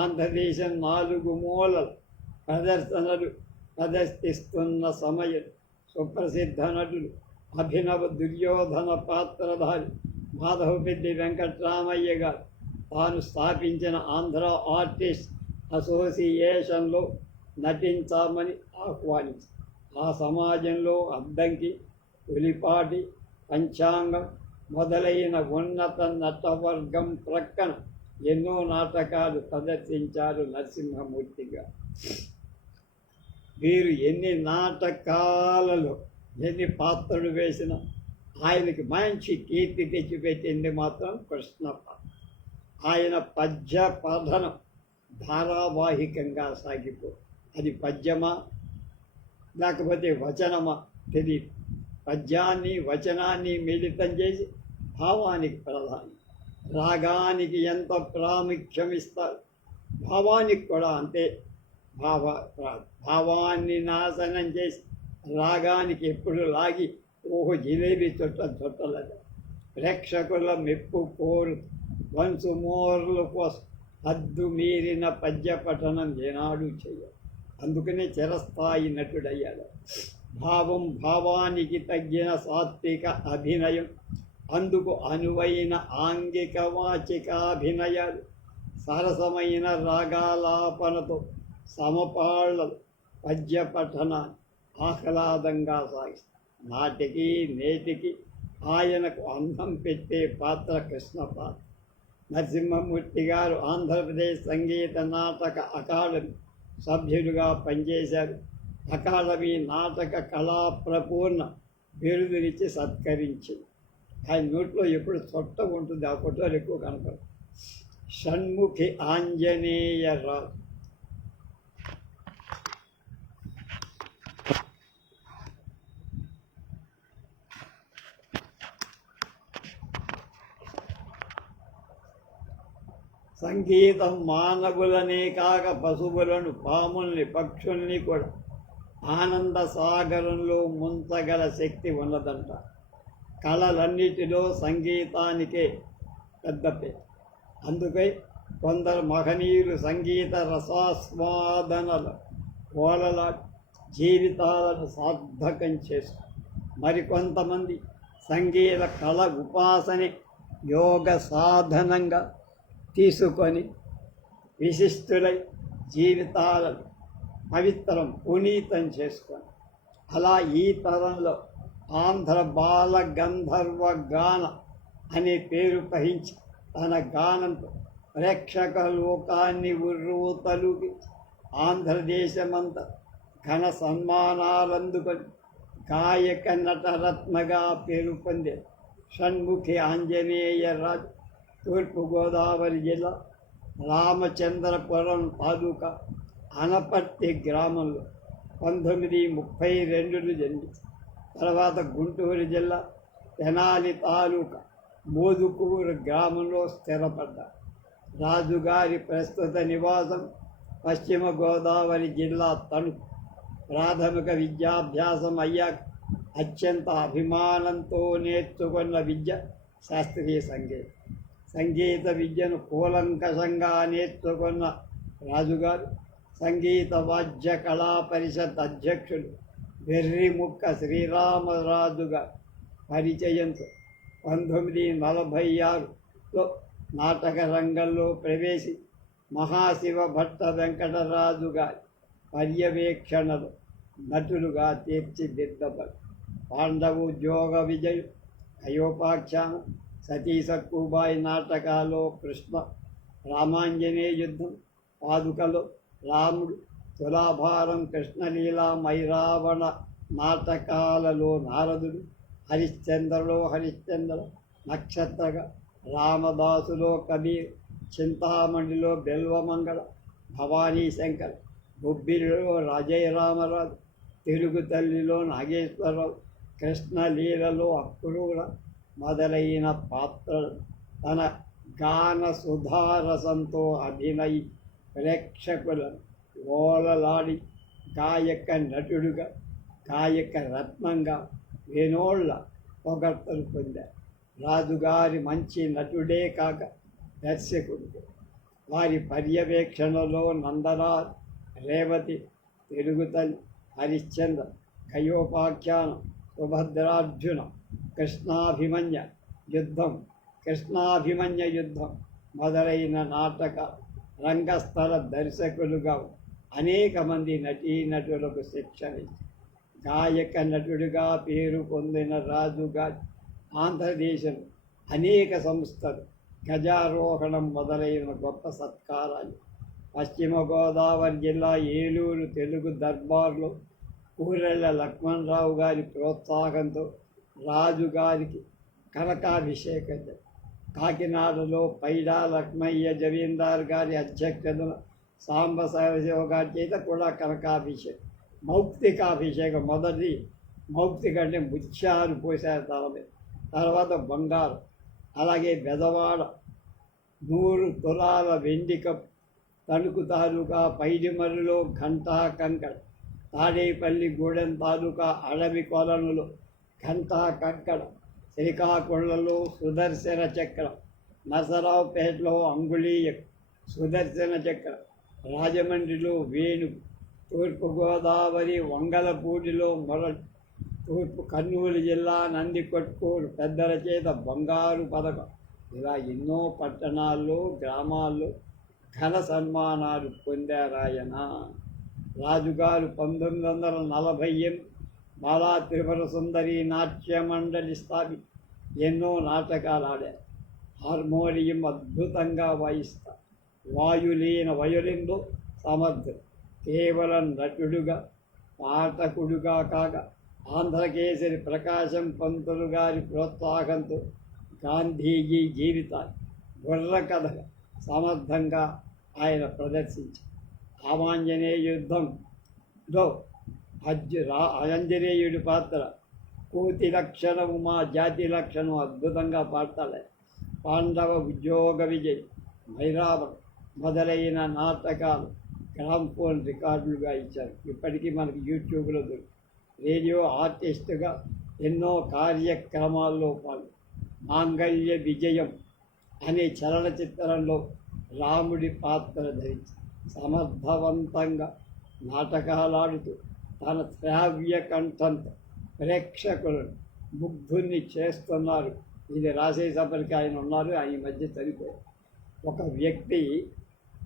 ఆంధ్రదేశం 4 మూలల ప్రదర్శనలు ప్రదర్శిస్తున్న సమయం సుప్రసిద్ధ నటులు అభినవ దుర్యోధన పాత్రధారి మాధవపెద్ది వెంకట్రామయ్య గారు తాను స్థాపించిన ఆంధ్ర ఆర్టిస్ట్ అసోసియేషన్లో నటించామని ఆహ్వానించారు. ఆ సమాజంలో అద్దంకి, ఉలిపాటి, పంచాంగం మొదలైన ఉన్నత నటవర్గం ప్రక్కన ఎన్నో నాటకాలు ప్రదర్శించారు నరసింహమూర్తిగా. వీరు ఎన్ని నాటకాలలో ఎన్ని పాత్రలు వేసినా ఆయనకి మంచి కీర్తి తెచ్చిపెట్టింది మాత్రం కృష్ణ పాత్ర. ఆయన పద్య పఠనం ధారావాహికంగా సాగిపో, అది పద్యమా లేకపోతే వచనమా తెలియదు. పద్యాన్ని వచనాన్ని మిళితం చేసి భావానికి ప్రధానం. రాగానికి ఎంత ప్రాముఖ్యం ఇస్తారు, భావానికి కూడా అంతే. భావాన్ని నాశనం చేసి రాగానికి ఎప్పుడు లాగి జిలేబీ చుట్టలేదు. ప్రేక్షకుల మెప్పు కోరు వంశు మోర్ల కోసం హద్దు మీరిన పద్య పఠనం ఏనాడు చేయాలి. అందుకనే చిరస్థాయి నటుడయ్యాడు. భావానికి తగ్గిన సాత్విక అభినయం, అందుకు అనువైన ఆంగిక వాచికాభినయాలు, సరసమైన రాగాలాపనతో సమపాళ్ళలు పద్య పఠనాన్ని ఆహ్లాదంగా సాగిస్తారు. నాటికి నేటికి ఆయనకు అందం పెట్టే పాత్ర కృష్ణ పాత్ర. నరసింహమూర్తి గారు ఆంధ్రప్రదేశ్ సంగీత నాటక అకాడమీ సభ్యులుగా పనిచేశారు. అకాడమీ నాటక కళా ప్రపూర్ణ బిరుదునిచ్చి సత్కరించింది. ఆయన నోట్లో ఎప్పుడు చొట్ట ఉంటుంది, ఆ ఫోటోలు ఎక్కువ కనపడదు. షణ్ముఖి ఆంజనేయరావు సంగీతం మానవులనే కాక పశువులను, పాముల్ని, పక్షుల్ని కూడా ఆనంద సాగరంలో ముంచగల శక్తి ఉన్నదంట. కళలన్నిటిలో సంగీతానికే పెద్ద పేరు. అందుకై కొందరు మహనీయులు సంగీత రసాస్వాదనల ఓలలా జీవితాలను సార్థకం చేస్తారు. మరికొంతమంది సంగీత కళ ఉపాసని యోగ సాధనంగా తీసుకొని విశిష్టులై జీవితాలను పవిత్రం పునీతం చేసుకొని అలా ఈ తరంలో ఆంధ్ర బాల గంధర్వ గాన అనే పేరు వహించి తన గానంతో ప్రేక్షక లోకాన్ని ఉర్రూతలుగి ఆంధ్రదేశమంతా ఘన సన్మానాలందుకొని గాయక నటరత్నగా పేరు పొందే షణ్ముఖి ఆంజనేయ రాజు తూర్పుగోదావరి జిల్లా రామచంద్రపురం తాలూకా అనపర్తి గ్రామంలో 1932 జన్మించి తర్వాత గుంటూరు జిల్లా తెనాలి తాలూకా మోదుకూరు గ్రామంలో స్థిరపడ్డారు. రాజుగారి ప్రస్తుత నివాసం పశ్చిమ గోదావరి జిల్లా తణుకు. ప్రాథమిక విద్యాభ్యాసం అయ్యాక అత్యంత అభిమానంతో నేర్చుకున్న విద్య శాస్త్రీయ సంగీతం. సంగీత విద్యను కూలంకషంగా నేర్చుకున్న రాజుగారు సంగీత వాద్య కళా పరిషత్ అధ్యక్షులు వెర్రిముక్క శ్రీరామరాజుగా పరిచయంతో 1946లో నాటక రంగంలో ప్రవేశి మహాశివ భట్ట వెంకటరాజు గారి పర్యవేక్షణలో నటులుగా తీర్చిదిద్దబడి పాండవోద్యోగ విజయం, అయోపాఖ్యానం, సతీ సక్కుబాయి నాటకాల్లో కృష్ణ, రామాంజనేయ యుద్ధం, పాదుకలో రాముడు, తులాభారం, కృష్ణలీల, మైరావణ నాటకాలలో నారదుడు, హరిశ్చంద్రలో హరిశ్చంద్ర, నక్షత్రగా రామదాసులో కబీర్, చింతామణిలో బెల్వమంగళ, భవానీ శంకర్, బొబ్బిలిలో రాజయ్యరామరాజు, తెలుగు తల్లిలో నాగేశ్వరరావు, కృష్ణలీలలో అక్రూర మొదలైన పాత్రలు తన గాన సుధారసంతో అభినయి ప్రేక్షకులను ఓలలాడి గాయక నటుడుగా, గాయక రత్నంగా వేనోళ్ళ పొగడ్తలు పొందారు. రాజుగారి మంచి నటుడే కాక దర్శకుడు. వారి పర్యవేక్షణలో నందలాల్, రేవతి, తెలుగు తల్లి, హరిశ్చంద్ర, కయోపాఖ్యానం, సుభద్రార్జున, కృష్ణాభిమన్య యుద్ధం మొదలైన నాటక రంగస్థల దర్శకులుగా అనేక మంది నటీనటులకు శిక్షణ ఇచ్చి గాయక నటుడిగా పేరు పొందిన రాజుగారి ఆంధ్రదేశం అనేక సంస్థలు, గజారోహణం మొదలైన గొప్ప సత్కారాలు. పశ్చిమ గోదావరి జిల్లా ఏలూరు తెలుగు దర్బార్లో కూరెళ్ళ లక్ష్మణరావు గారి ప్రోత్సాహంతో రాజుగారికి కనకాభిషేకం. కాకినాడలో పైడా లక్ష్మయ్య జమీందార్ గారి అధ్యక్షతన సాంబశివ గారి చేత కూడా కనకాభిషేకం, మౌక్తికాభిషేకం. మొదటి మౌక్తిక అంటే ముత్యాలు పోసారు తల మీద, తర్వాత బంగారం. అలాగే బెదవాడ 100 తులాల వెండిక, తణుకు తాలూకా పైడిమర్రిలో ఘంటా కంకణ, తాడేపల్లి గూడెం తాలూకా అడవి కొలనులో ఘంటా కంకణ, శ్రీకాకుళంలో సుదర్శన చక్రం, నరసరావుపేటలో అంగుళీయ సుదర్శన చక్రం, రాజమండ్రిలో వేణు, తూర్పుగోదావరి వంగలపూడిలో మొరడు, తూర్పు కర్నూలు జిల్లా నందికొట్కూరు పెద్దల చేత బంగారు పథకం. ఇలా ఎన్నో పట్టణాల్లో గ్రామాల్లో ఘన సన్మానాలు పొందారాయన. రాజుగారు 1948 బాలా త్రిపుర సుందరి నాట్య మండలి స్థాపి ఎన్నో నాటకాలు ఆడారు. హార్మోనియం అద్భుతంగా వాయిస్తారు. వాయులీన వయోలిన్లో సమర్థుడు. కేవలం నటుడుగా, పాఠకుడుగా కాక ఆంధ్రకేసరి ప్రకాశం పంతులు గారి ప్రోత్సాహంతో గాంధీజీ జీవితాన్ని బుర్రకథగా సమర్థంగా ఆయన ప్రదర్శించారు. రామాంజనేయ యుద్ధంలో ఆంజనేయుడి పాత్ర కోతి లక్షణము మా జాతి లక్షణం అద్భుతంగా పాడతాడు. పాండవ ఉద్యోగ విజయ్, మైరావణం మొదలైన నాటకాలు గ్రామ్ఫోన్ రికార్డులుగా ఇచ్చారు. ఇప్పటికీ మనకి యూట్యూబ్లో దొరుకుతుంది. రేడియో ఆర్టిస్టుగా ఎన్నో కార్యక్రమాల్లో పాల్గొన్నారు. మాంగళ్య విజయం అనే చలనచిత్రంలో రాముడి పాత్ర ధరించి సమర్థవంతంగా నాటకాలాడుతూ తన శ్రావ్య కంఠంతో ప్రేక్షకులను ముగ్ధుల్ని చేస్తున్నారు. ఇది రాసేసప్పటికి ఆయన ఉన్నారు, ఆయన మధ్య చనిపోయారు. ఒక వ్యక్తి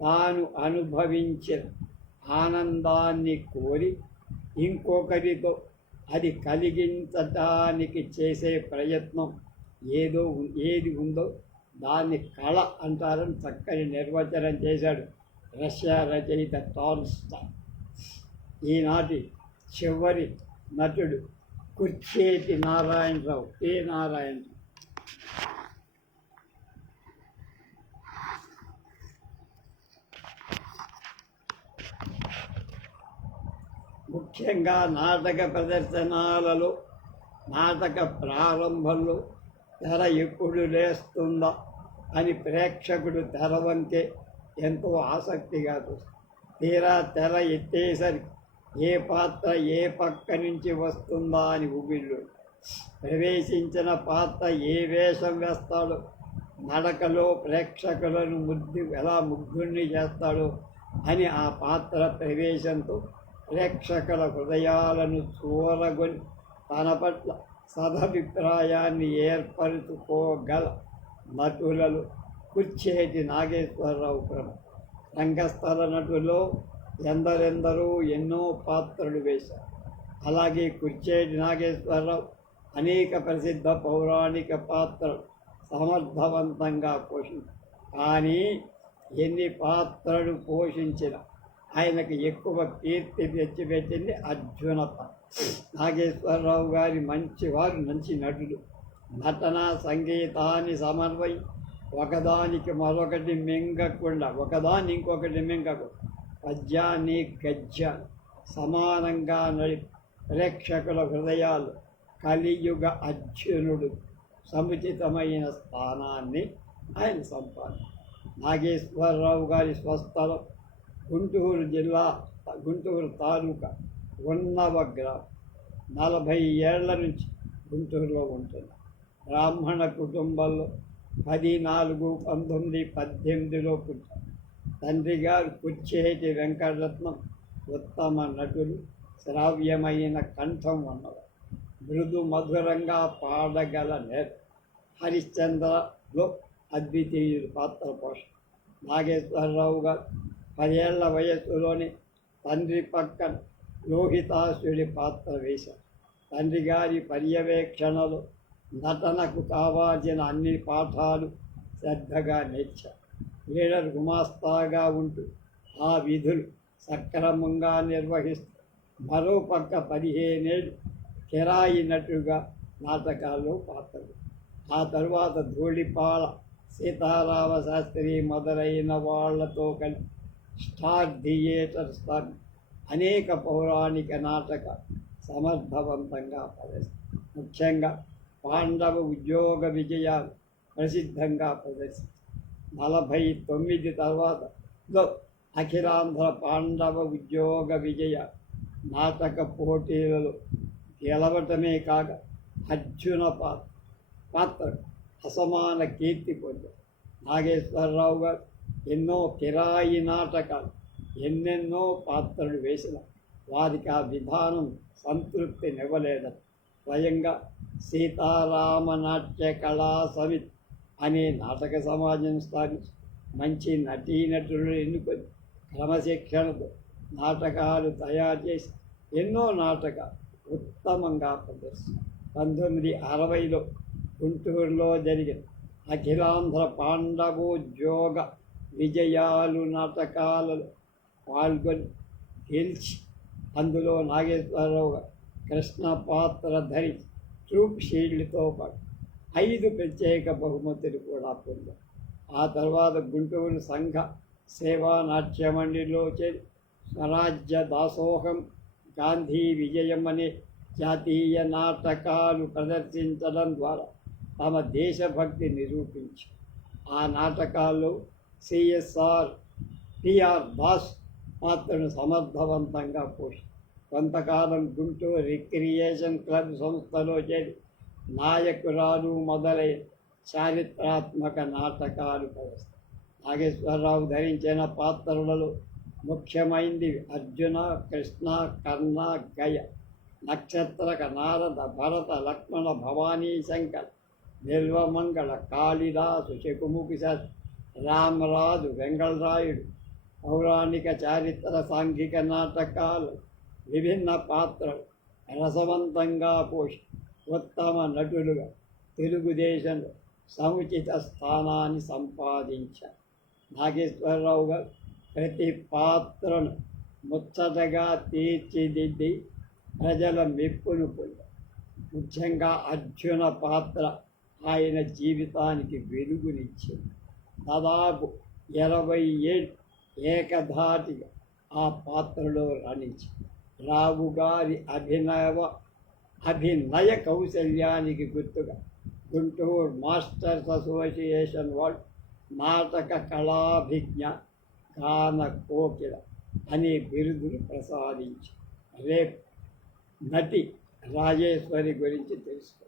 తాను అనుభవించిన ఆనందాన్ని కోరి ఇంకొకరితో అది కలిగించటానికి చేసే ప్రయత్నం ఏది ఉందో దాన్ని కళ అంటారని చక్కని నిర్వచనం చేశాడు రష్యా రచయిత టాల్స్టాయ్. ఈనాటి చివరి నటుడు కుర్చేటి నారాయణరావు, కె. నారాయణరావు. ముఖ్యంగా నాటక ప్రదర్శనాలలో నాటక ప్రారంభంలో తెర ఎప్పుడు లేస్తుందా అని ప్రేక్షకుడు తెర వంకే ఎంతో ఆసక్తిగా చూస్తాడు. తీరా తెర ఎత్తేసరికి ఏ పాత్ర ఏ పక్క నుంచి వస్తుందా అని ఉబిళ్ళు, ప్రవేశించిన పాత్ర ఏ వేషం వేస్తాడో, నడకలో ప్రేక్షకులను ఎలా ముగ్ధుల్ని చేస్తాడో అని ఆ పాత్ర ప్రవేశంతో ప్రేక్షకుల హృదయాలను చూరగొని తన పట్ల సదభిప్రాయాన్ని ఏర్పరచుకోగల నటులలో కుర్చేటి నాగేశ్వరరావు ప్రముఖ. రంగస్థల నటులో ఎందరెందరూ ఎన్నో పాత్రలు వేశారు. అలాగే కుర్చేటి నాగేశ్వరరావు అనేక ప్రసిద్ధ పౌరాణిక పాత్రలు సమర్థవంతంగా పోషించారు. కానీ ఎన్ని పాత్రలు పోషించినా ఆయనకు ఎక్కువ కీర్తి తెచ్చిపెట్టింది అర్జున పాత్ర. నాగేశ్వరరావు గారి మంచి నటుడు. నటన సంగీతాన్ని సమన్వయం ఒకదానికి మరొకటి మింగకుండా, ఒకదాన్ని ఇంకొకటి మింగకుండా పద్యాన్ని గద్యాన్ని సమానంగా నడిపి ప్రేక్షకుల హృదయాలు కలియుగ అర్జునుడు సముచితమైన స్థానాన్ని ఆయన సంపాదించారు. నాగేశ్వరరావు గారి స్వస్థలం గుంటూరు జిల్లా, గుంటూరు తాలూకా ఉన్నవ గ్రామం. 40 ఏళ్ల నుంచి గుంటూరులో ఉంటుంది. బ్రాహ్మణ కుటుంబంలో 14/1918లో పుట్టారు. తండ్రి గారు కుర్చేటి వెంకటరత్నం ఉత్తమ నటులు, శ్రావ్యమైన కంఠం ఉన్నవారు, మృదు మధురంగా పాడగల హరిశ్చంద్రలో అద్వితీయుడు పాత్ర పోషణ. నాగేశ్వరరావు గారు 10 ఏళ్ల వయస్సులోనే తండ్రి పక్కన లోహితాసుడి పాత్ర వేశారు. తండ్రి గారి పర్యవేక్షణలో నటనకు కావాల్సిన అన్ని పాఠాలు శ్రద్ధగా నేర్చారు. లీడర్ గుమాస్తాగా ఉంటూ ఆ విధులు సక్రమంగా నిర్వహిస్తూ మరోపక్క 15 ఏళ్ళు కిరాయి నటుగా నాటకాల్లో పాత్రలు. ఆ తరువాత ధూళిపాల, సీతారామ శాస్త్రి మొదలైన వాళ్లతో కలిసి స్టార్ థియేటర్ స్థాయి అనేక పౌరాణిక నాటక సమర్థవంతంగా ప్రదర్శించారు. ముఖ్యంగా పాండవ ఉద్యోగ విజయాలు ప్రసిద్ధంగా ప్రదర్శించారు. 49 తర్వాత అఖిలాంధ్ర పాండవ ఉద్యోగ విజయ నాటక పోటీలలో గెలవటమే కాక అర్జున పాత్ర అసమాన కీర్తి పొందారు. నాగేశ్వరరావు గారు ఎన్నో కిరాయి నాటకాలు, ఎన్నెన్నో పాత్రలు వేసిన వారికి ఆ విధానం సంతృప్తినివ్వలేదట. స్వయంగా సీతారామ నాట్య కళా సమితి అనే నాటక సమాజం స్థాపించి మంచి నటీనటులను ఎన్నుకొని క్రమశిక్షణతో నాటకాలు తయారు చేసి ఎన్నో నాటకాలు ఉత్తమంగా ప్రదర్శించారు. 1960లో గుంటూరులో జరిగిన అఖిలాంధ్ర పాండవోద్యోగ విజయాలు నాటకాలలో పాల్గొని గెలిచి అందులో నాగేశ్వరరావు కృష్ణ పాత్ర ధరించి ట్రూప్ షీల్డ్తో పాటు 5 ప్రత్యేక బహుమతులు కూడా పొందారు. ఆ తర్వాత గుంటూరు సంఘ సేవా నాట్య మండలిలో చేరి స్వరాజ్య దాసోహం, గాంధీ విజయం అనే జాతీయ నాటకాలు ప్రదర్శించడం ద్వారా తమ దేశభక్తి నిరూపించి ఆ నాటకాల్లో సిఎస్ఆర్ టిఆర్ దాస్ పాత్రను సమర్థవంతంగా పోషి కొంతకాలం గుంటూరు రిక్రియేషన్ క్లబ్ సంస్థలో చేరి నాయకురాలు మొదలై చారిత్రాత్మక నాటకాలు ప్రదర్శిస్తారు. నాగేశ్వరరావు ధరించిన పాత్రలలో ముఖ్యమైనది అర్జున, కృష్ణ, కర్ణ, గయ, నక్షత్రక, నారద, భరత, లక్ష్మణ, భవానీ శంకర, బిల్వమంగళ, కాళిదాసు, శకుముఖి శాస్త్రి, రామరాజు, వెంగళరాయుడు. పౌరాణిక, చారిత్ర, సాంఘిక నాటకాలు విభిన్న పాత్రలు రసవంతంగా పోషి ఉత్తమ నటులుగా తెలుగుదేశంలో సముచిత స్థానాన్ని సంపాదించారు. నాగేశ్వరరావు గారు ప్రతి పాత్రను ముచ్చటగా తీర్చిదిద్ది ప్రజల మెప్పును పొందారు. ముఖ్యంగా అర్జున పాత్ర ఆయన జీవితానికి వెలుగునిచ్చింది. దాదాపు 20 ఏళ్ళు ఏకధాటిగా ఆ పాత్రలో రాణించి రావు గారి అభినయ కౌశల్యానికి గుర్తుగా గుంటూరు మాస్టర్స్ అసోసియేషన్ వాళ్ళు నాటక కళాభిజ్ఞ, గాన కోకిల అనే బిరుదులు ప్రసాదించి రేపు నటి రాజేశ్వరి గురించి తెలుసుకో.